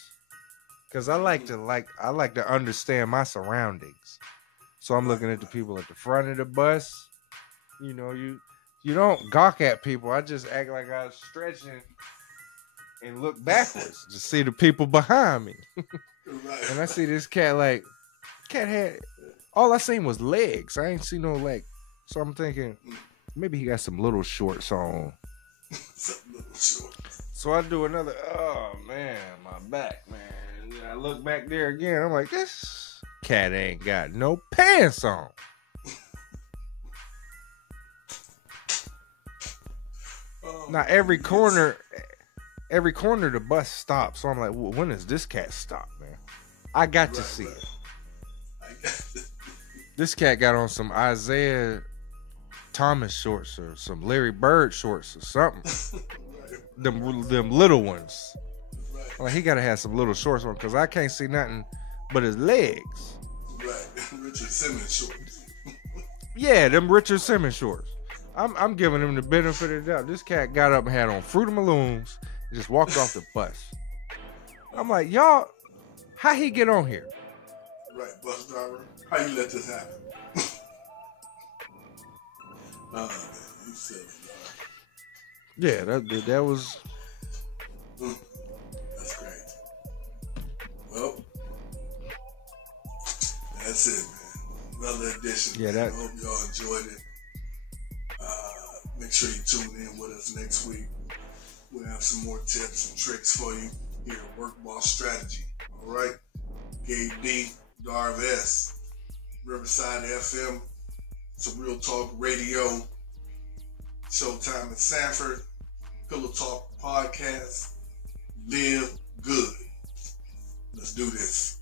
because I like to understand my surroundings. So I'm looking at the people at the front of the bus. You know, you don't gawk at people. I just act like I was stretching and look backwards to see the people behind me. right. And I see this cat had, all I seen was legs. I ain't see no leg. So I'm thinking, maybe he got some little shorts on. Some little shorts. So I do another, oh man, my back, man. And I look back there again. I'm like, this cat ain't got no pants on. Now every corner the bus stops. So I'm like, well, when does this cat stop, man? I got to see it. This cat got on some Isaiah Thomas shorts or some Larry Bird shorts or something. Them little ones. Like, he gotta have some little shorts on, because I can't see nothing but his legs. Right, Richard Simmons shorts. Yeah, them Richard Simmons shorts. I'm giving him the benefit of the doubt. This cat got up and had on Fruit of Maloons and just walked off the bus. I'm like, y'all, how he get on here? Right, bus driver, how you let this happen? Man, you silly dog. Yeah, that was. That's crazy. Well, that's it, man. Another edition. Yeah, man. I hope y'all enjoyed it. Make sure you tune in with us next week. We'll have some more tips and tricks for you here at Work Boss Strategy. All right? Gabe D, Darv S, Riverside FM, some Real Talk Radio, Showtime in Sanford, Pillow Talk Podcast. Live good. Let's do this.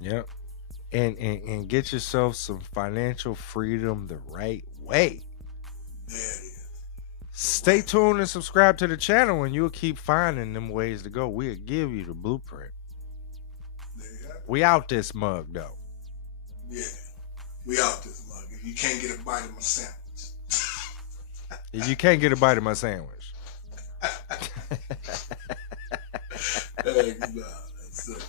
Yep. And get yourself some financial freedom the right way. There it is. Stay tuned and subscribe to the channel, and you'll keep finding them ways to go. We'll give you the blueprint. There you have it. We out this mug, though. Yeah. We out this mug. If you can't get a bite of my sandwich. If you can't get a bite of my sandwich. Hey, nah, that's it.